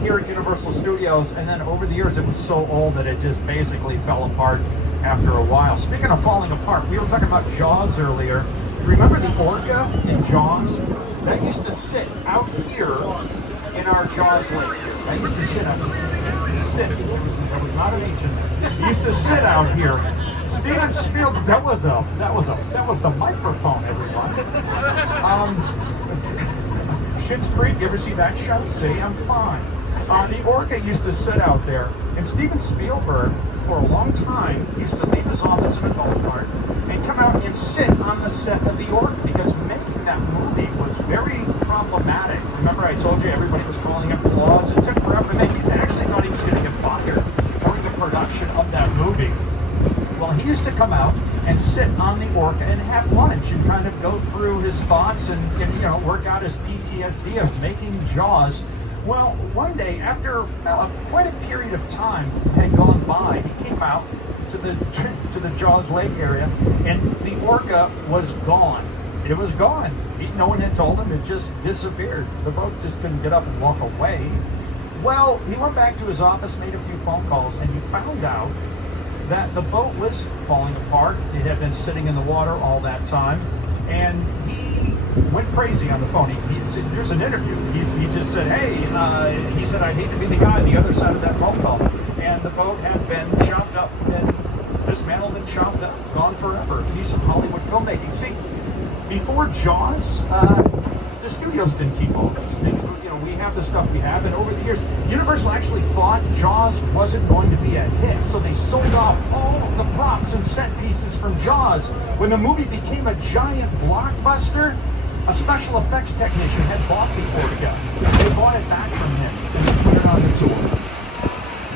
here at Universal Studios, and then over the years it was so old that it just basically fell apart after a while. Speaking of falling apart, we were talking about Jaws earlier. Remember the orca in Jaws? That used to sit out here in our Jaws lake. That used to sit out here. That was not an ancient. He used to sit out here. Steven Spielberg. That was the microphone, everyone. Schitt's Creek. You ever see that show? See, I'm fine. The orca used to sit out there, and Steven Spielberg, for a long time, used to leave his office in a golf cart and come out and sit on the set of the orca, because making that movie was very problematic. Remember, I told you everybody was calling up the laws. It took forever to make it. They actually thought he was going to get fired during the production of that movie. Well, he used to come out and sit on the orca and have lunch and kind of go through his thoughts and work out his PTSD of making Jaws. Well, one day, after quite a period of time had gone by, he came out to the Jaws Lake area, and the orca was gone. It was gone. No one had told him. It just disappeared. The boat just couldn't get up and walk away. Well, he went back to his office, made a few phone calls, and he found out that the boat was falling apart. It had been sitting in the water all that time, and he went crazy on the phone. Here's an interview. He just said, hey, he said, I'd hate to be the guy on the other side of that phone call. And the boat had been chopped up and dismantled and chopped up, gone forever. A piece of Hollywood filmmaking. See, before Jaws, the studios didn't keep all those things. We have the stuff we have, and over the years, Universal actually thought Jaws wasn't going to be a hit, so they sold off all of the props and set pieces from Jaws. When the movie became a giant blockbuster, a special effects technician had bought the orca. They bought it back from him and put it on the tour.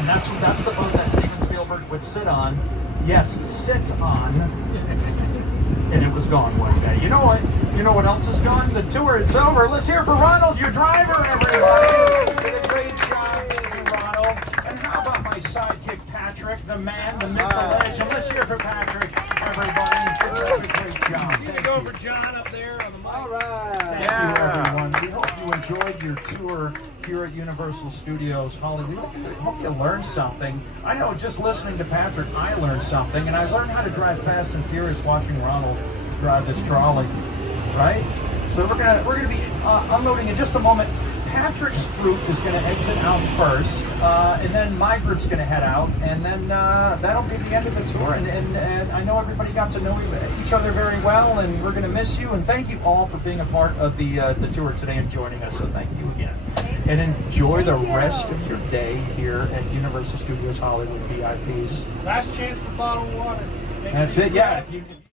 And that's the boat that Steven Spielberg would sit on. Yes, sit on. And it was gone one day. You know what? You know what else is gone? The tour is over. Let's hear it for Ronald, your driver, everybody. Did a great job, Ronald. And how about my sidekick, Patrick, the man, the myth, the legend? Let's hear it for Patrick, everybody. Did a great job. You go over John up there on the mic. All right. Thank you, everyone. We hope you enjoyed your tour here at Universal Studios Hollywood. Hope you learned something. I know, just listening to Patrick, I learned something, and I learned how to drive fast and furious watching Ronald drive this trolley. Right? So we're gonna be unloading in just a moment. Patrick's group is gonna exit out first, and then my group's gonna head out, and then that'll be the end of the tour. And I know everybody got to know each other very well, and we're gonna miss you. And thank you all for being a part of the tour today and joining us. So thank you again. and enjoy the rest of your day here at Universal Studios Hollywood VIPs. Last chance for bottled water. That's it, yeah.